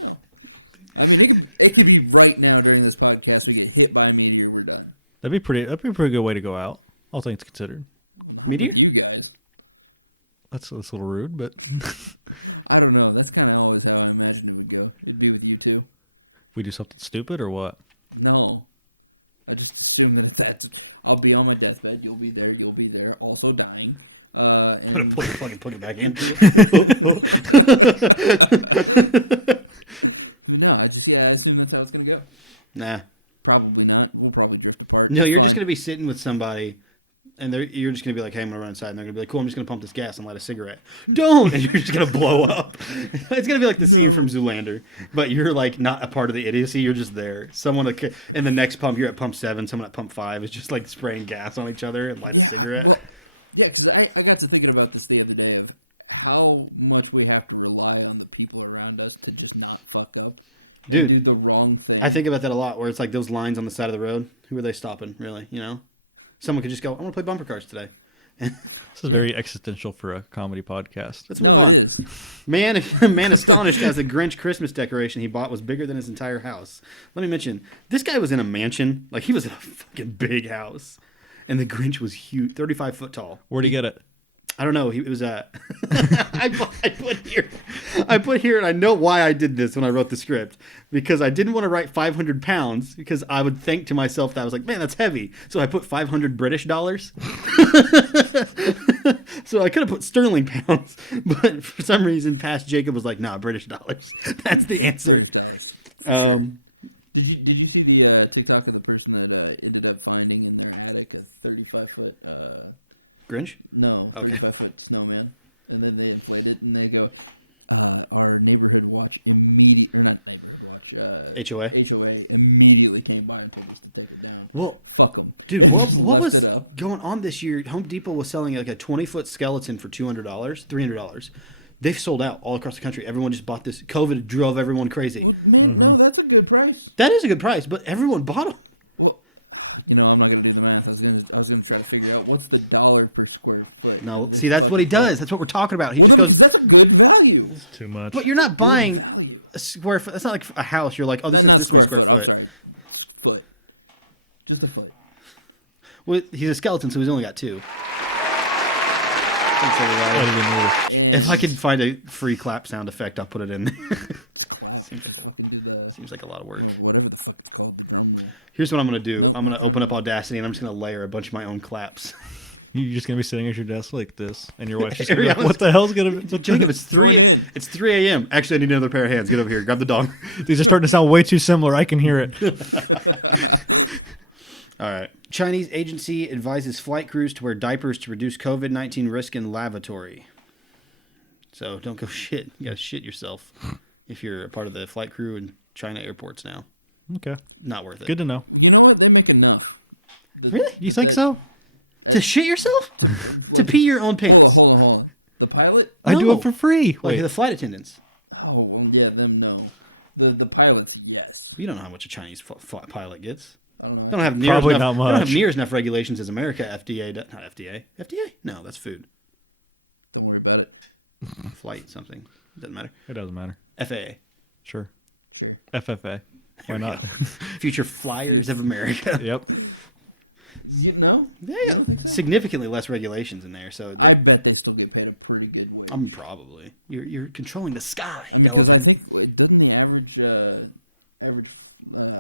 It could be right now during this podcast. We get hit by a meteor, we're done. That'd be a pretty good way to go out. All things considered. Meteor? You guys. That's a little rude, but I don't know. That's kind of always how I imagined it would go. It'd be with you two. we do something stupid or what? No. I just assume that I'll be on my deathbed. You'll be there. Also dying. I'm gonna put it back in. No, I assume that's how it's going to go. Nah. Probably not. We'll probably drift apart. No, you're just gonna be sitting with somebody, and you're just gonna be like, "Hey, I'm gonna run inside," and they're gonna be like, "Cool, I'm just gonna pump this gas and light a cigarette." Don't, and you're just gonna blow up. It's gonna be like the scene from Zoolander, but you're like not a part of the idiocy. You're just there. Someone in the next pump, you're at pump 7. Someone at pump 5 is just like spraying gas on each other and light a cigarette. Yeah, because I got to thinking about this the other day of how much we have to rely on the people around us to just not fuck up. Dude, Do the wrong thing. I think about that a lot, where it's like those lines on the side of the road. Who are they stopping, really? You know? Someone could just go, "I'm going to play bumper cars today." This is very existential for a comedy podcast. Let's move No, on. it is. Man astonished as the Grinch Christmas decoration he bought was bigger than his entire house. Let me mention, this guy was in a mansion. Like, he was in a fucking big house. And the Grinch was huge, 35 foot tall. Where'd he get it? I don't know. It was I put here, and I know why I did this when I wrote the script, because I didn't want to write 500 pounds because I would think to myself that I was like, man, that's heavy. So I put 500 British dollars. So I could have put sterling pounds, but for some reason, past Jacob was like, nah, British dollars. That's the answer. Did you see the TikTok of the person that ended up finding in their attic a 35-foot Grinch? no Okay. 35-foot snowman, and then they inflate it, and they go, our neighborhood watch immediately, or not neighborhood watch, HOA? HOA immediately came by and told us to take it down. Well, Fuck them. dude, what Left was it up. going on this year? Home Depot was selling like a 20-foot skeleton for $200, $300. They've sold out all across the country. Everyone just bought this. COVID drove everyone crazy. No, that's a good price. That is a good price, but everyone bought them. Well, I'm not going to do the math. I was going to try to figure out what's the dollar per square foot. No, see, that's what he does. That's what we're talking about. He just goes, That's a good value. Too much. but you're not buying a square foot. That's not like a house. You're like, oh, this is this many square I'm foot. sorry. Foot. Just a foot. Well, he's a skeleton, so he's only got 2. Thanks, everybody. If I could find a free clap sound effect, I'll put it in there. Seems like a lot of work. Here's what I'm going to do. I'm going to open up Audacity, and I'm just going to layer a bunch of my own claps. You're just gonna be sitting at your desk like this, and your wife's just gonna be like, Ariana's- "What the hell's gonna be?" Jacob, it's 3 a.m. Actually, I need another pair of hands. Get over here. Grab the dog. These are starting to sound way too similar. I can hear it. All right. Chinese agency advises flight crews to wear diapers to reduce COVID-19 risk in lavatory. So don't go shit. You gotta shit yourself if you're a part of the flight crew in China airports now. Okay, Not worth it. good to know. You know what? They make enough. Really? You think so? To shit yourself? To pee your own Hold pants? on. The pilot? I do No. it for free. Like Wait, the flight attendants. Oh, well, yeah, them no. The pilots, yes. You don't know how much a Chinese pilot gets. I don't know. They don't have near Probably enough, not They don't have much. near enough regulations as America. FDA, not FDA. FDA? No, that's food. Don't worry about it. Flight something. Doesn't matter. it doesn't matter. FAA. Sure. Sure. FFA. Why not? Future Flyers of America. Yep. You know? Yeah, significantly less regulations in there. So I bet they still get paid a pretty good wage. probably you're controlling the sky. I mean, I think, doesn't the average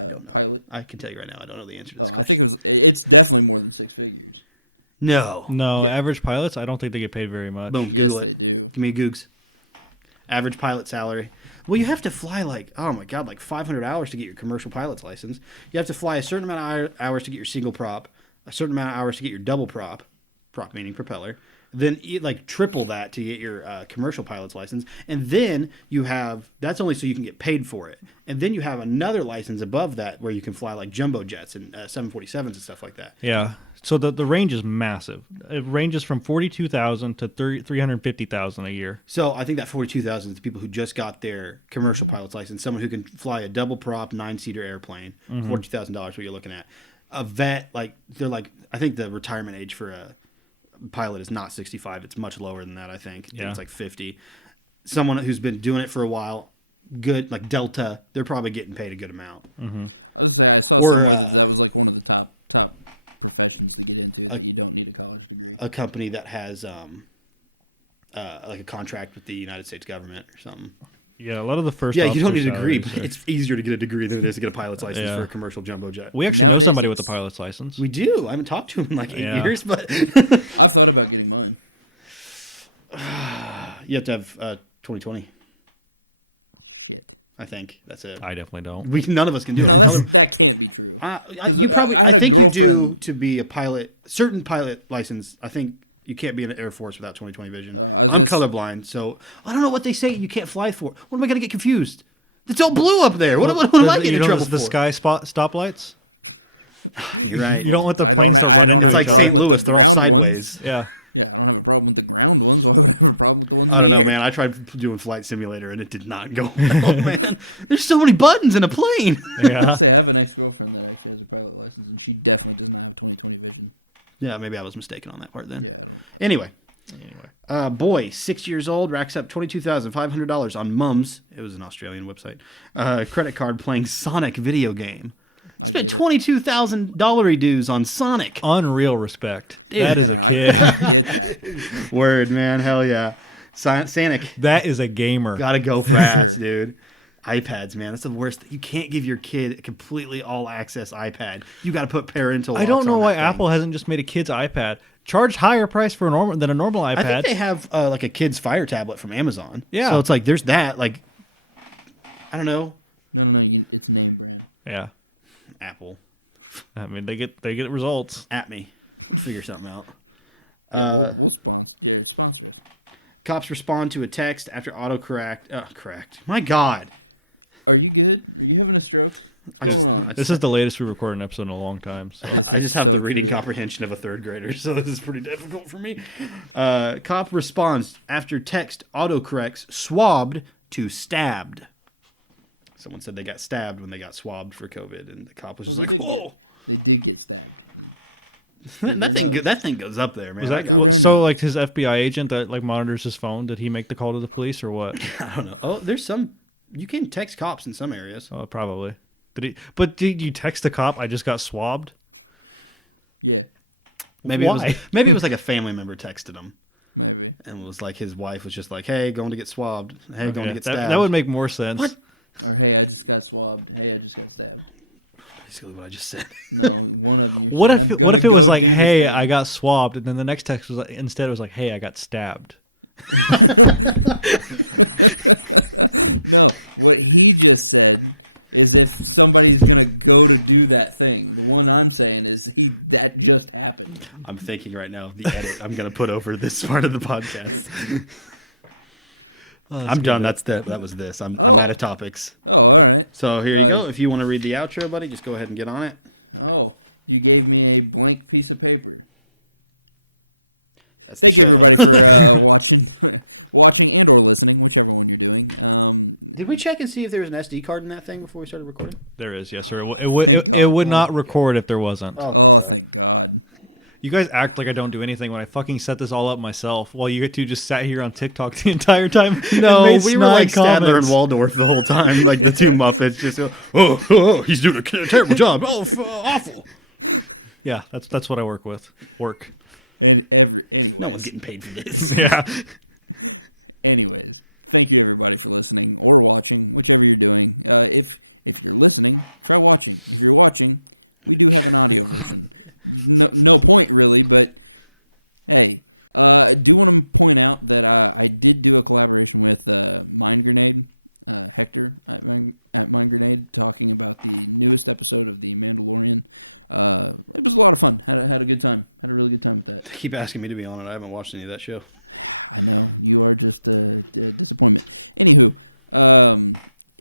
I don't know. pilot? I can tell you right now, I don't know the answer to this I question. think it's definitely more than 6 figures. No. No, average pilots, I don't think they get paid very much. Boom, Google it. Give me a Googs. Average pilot salary. Well, you have to fly like 500 hours to get your commercial pilot's license. You have to fly a certain amount of hours to get your single prop, a certain amount of hours to get your double prop meaning propeller, then like triple that to get your commercial pilot's license, and then you have that's only so you can get paid for it, and then you have another license above that where you can fly like jumbo jets and 747s and stuff like that. Yeah. So the range is massive. It ranges from 42,000 to 350,000 a year. So I think that 42,000 is the people who just got their commercial pilot's license, someone who can fly a double prop 9-seater airplane. $42,000 what you're looking at. A vet, like they're like, I think the retirement age for a pilot is not 65. It's much lower than that. I think Yeah. it's like 50. Someone who's been doing it for a while, good like Delta, they're probably getting paid a good amount. Or, that was like one of the top professions to get into. You don't need a college degree. A company that has like a contract with the United States government or something. Yeah, a lot of the first. Yeah, you don't need a officer degree, but salaries are- it's easier to get a degree than it is to get a pilot's license Yeah. for a commercial jumbo jet. We actually know somebody with a pilot's license. We do. I haven't talked to him in like 8 Yeah. years, but I thought about getting mine. you have to have 2020. I think that's it. I definitely don't. None of us can do it. I'm color- That can't be true. you probably. I think you do to be a pilot. Certain pilot license. I think you can't be in the Air Force without 20/20 vision. I'm colorblind, so I don't know what they say. You can't fly for. What am I going to get confused? It's all blue up there. What am I getting in trouble the for? sky stoplights? You're right. You don't want the planes to run into It's each like other. St. Louis. They're all sideways. Yeah. Yeah, I don't have a problem with the ground ones. I don't have a problem going I don't know, man. I tried doing Flight Simulator and it did not go well, man. There's so many buttons in a plane. Yeah. I have a nice girlfriend that actually has a pilot license, and she definitely didn't have 20/20 vision. Yeah, maybe I was mistaken on that part then. Anyway. Boy, 6 years old, racks up $22,500 on Mums. It was an Australian website. Credit card playing Sonic video game. Spent $22,000 dues on Sonic. Unreal respect. Dude. That is a kid. Word, man. Hell yeah. Sonic. That is a gamer. Gotta go fast, dude. iPads, man. That's the worst. You can't give your kid a completely all access iPad. You got to put parental. I don't locks know on why that thing. Apple hasn't just made a kid's iPad. Charge higher price for than a normal iPad. I think they have like a kid's Fire tablet from Amazon. Yeah. So it's like there's that. Like, I don't know. No, it's name brand. Yeah. Apple I mean, they get results. at me. We'll figure something out. Yeah, it's sponsored. Cops respond to a text after autocorrect. Correct. My God. Are you good? Are you having a stroke? This is the latest we recorded an episode in a long time. So I just have the reading comprehension of a third grader, so this is pretty difficult for me. Cop responds after text autocorrects swabbed to stabbed. Someone said they got stabbed when they got swabbed for COVID, and the cop was just like, "Whoa, They did get stabbed. that thing goes up there, man." was I got one. so like his FBI agent that like monitors his phone? Did he make the call to the police or what? I don't know. Oh, there's some. You can text cops in some areas. Oh, probably. Did he? But did you text the cop? I just got swabbed. Yeah. Maybe Why? maybe it was like a family member texted him, Maybe. and it was like his wife was just like, "Hey, going to get swabbed. Hey, going to Yeah, get stabbed." that would make more sense. What? Or, hey, I just got swabbed. Hey, I just got stabbed. Basically, what I just said. No, one of them. What if it was like, "Hey, I got swabbed," and then the next text was like, instead it was like, "Hey, I got stabbed." What he just said is if somebody's gonna go to do that thing. The one I'm saying is that just happened. I'm thinking right now of the edit I'm going to put over this part of the podcast. I'm done. That was this. I'm out of topics. Oh, okay. So here you go. If you want to read the outro, buddy, just go ahead and get on it. Oh, you gave me a blank piece of paper. That's the show. Watching and or listening, whichever one you're doing. Did we check and see if there was an SD card in that thing before we started recording? There is, yes, sir. It would not record if there wasn't. Oh, God. You guys act like I don't do anything when I fucking set this all up myself, while you two just sat here on TikTok the entire time. no, and made we were like snide Stadler and Waldorf the whole time, like the two Muppets. Just go, oh, he's doing a terrible job. Oh, awful. Yeah, that's what I work with. Work. And No one's getting paid for this. Yeah. Anyways, thank you everybody for listening or watching, whatever you're doing. If you're listening, you're watching. If you're watching, you do what you want to. No point really, but hey, I do want to point out that I did do a collaboration with Mind Grenade, Hector at Mind Grenade, talking about the newest episode of The Mandalorian. It was a lot of fun. Had a good time. Had a really good time with that. They keep asking me to be on it. I haven't watched any of that show. You were just disappointed. Anywho,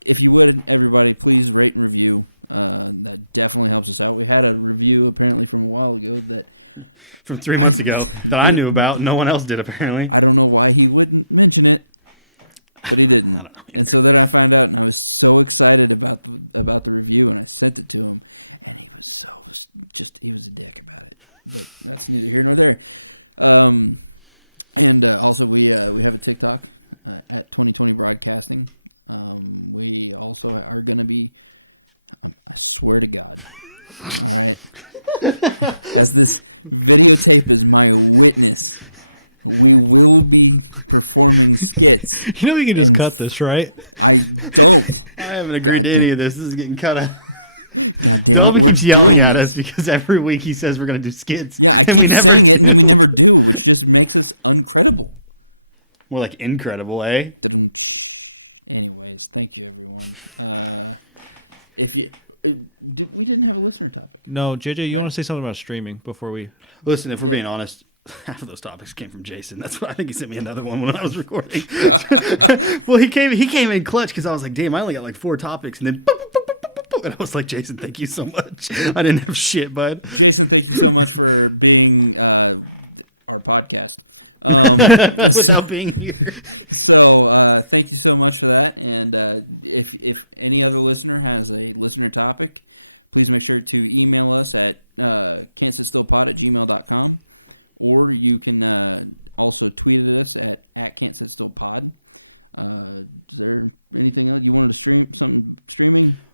if you would, everybody, please rate, review. That definitely helps us out. We had a review apparently from a while ago that From 3 months ago that I knew about. No one else did, apparently. I don't know why he wouldn't mention it. But he didn't. I don't know And so then I found out, and I was so excited about the review. I sent it to him. That's neither here nor there. And also we have a TikTok at 2020 Broadcasting. We also are going to be, I swear to God, as this videotape is my witness, we will be performing skits. You know we can just cut this, right? I haven't agreed to any of this. This is getting cut out. Delvin keeps yelling at us because every week he says we're going to do skits, and we never do. We never do. It just makes us incredible. More like incredible, eh? Anyways, thank you. If you, we didn't have a listener talk. No, JJ, you want to say something about streaming before we? Listen, if we're being honest, half of those topics came from Jason. That's what I think he sent me another one when I was recording. Well, he came in clutch because I was like, damn, I only got like 4 topics, and then boop, boop, boop, boop, boop, boop. And I was like, Jason, thank you so much. I didn't have shit, bud. Jason, thank you so much for being our podcast. Without being here. So thank you so much for that. And if any other listener has a listener topic, please make sure to email us at can'tsitstillpod@gmail.com, or you can also tweet at us at can'tsitstillpod. Is there anything else you want to streaming?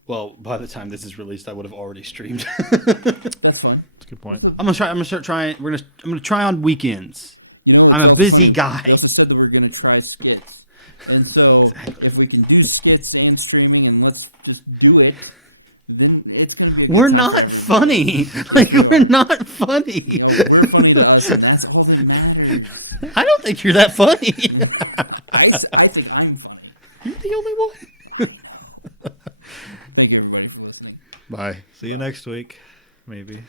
Well, by the time this is released, I would have already streamed. That's fine. That's a good point. I'm gonna start trying. I'm gonna try on weekends. I'm a busy guy. We also said that we're going to try skits. And so, if we can do skits and streaming, and let's just do it, then it's going to be... We're not funny. Like, we're not funny. We're funny to us, and that's what we're doing. I don't think you're that funny. I think I'm funny. You're the only one. Thank you, everybody, for listening. Bye. See you next week, maybe.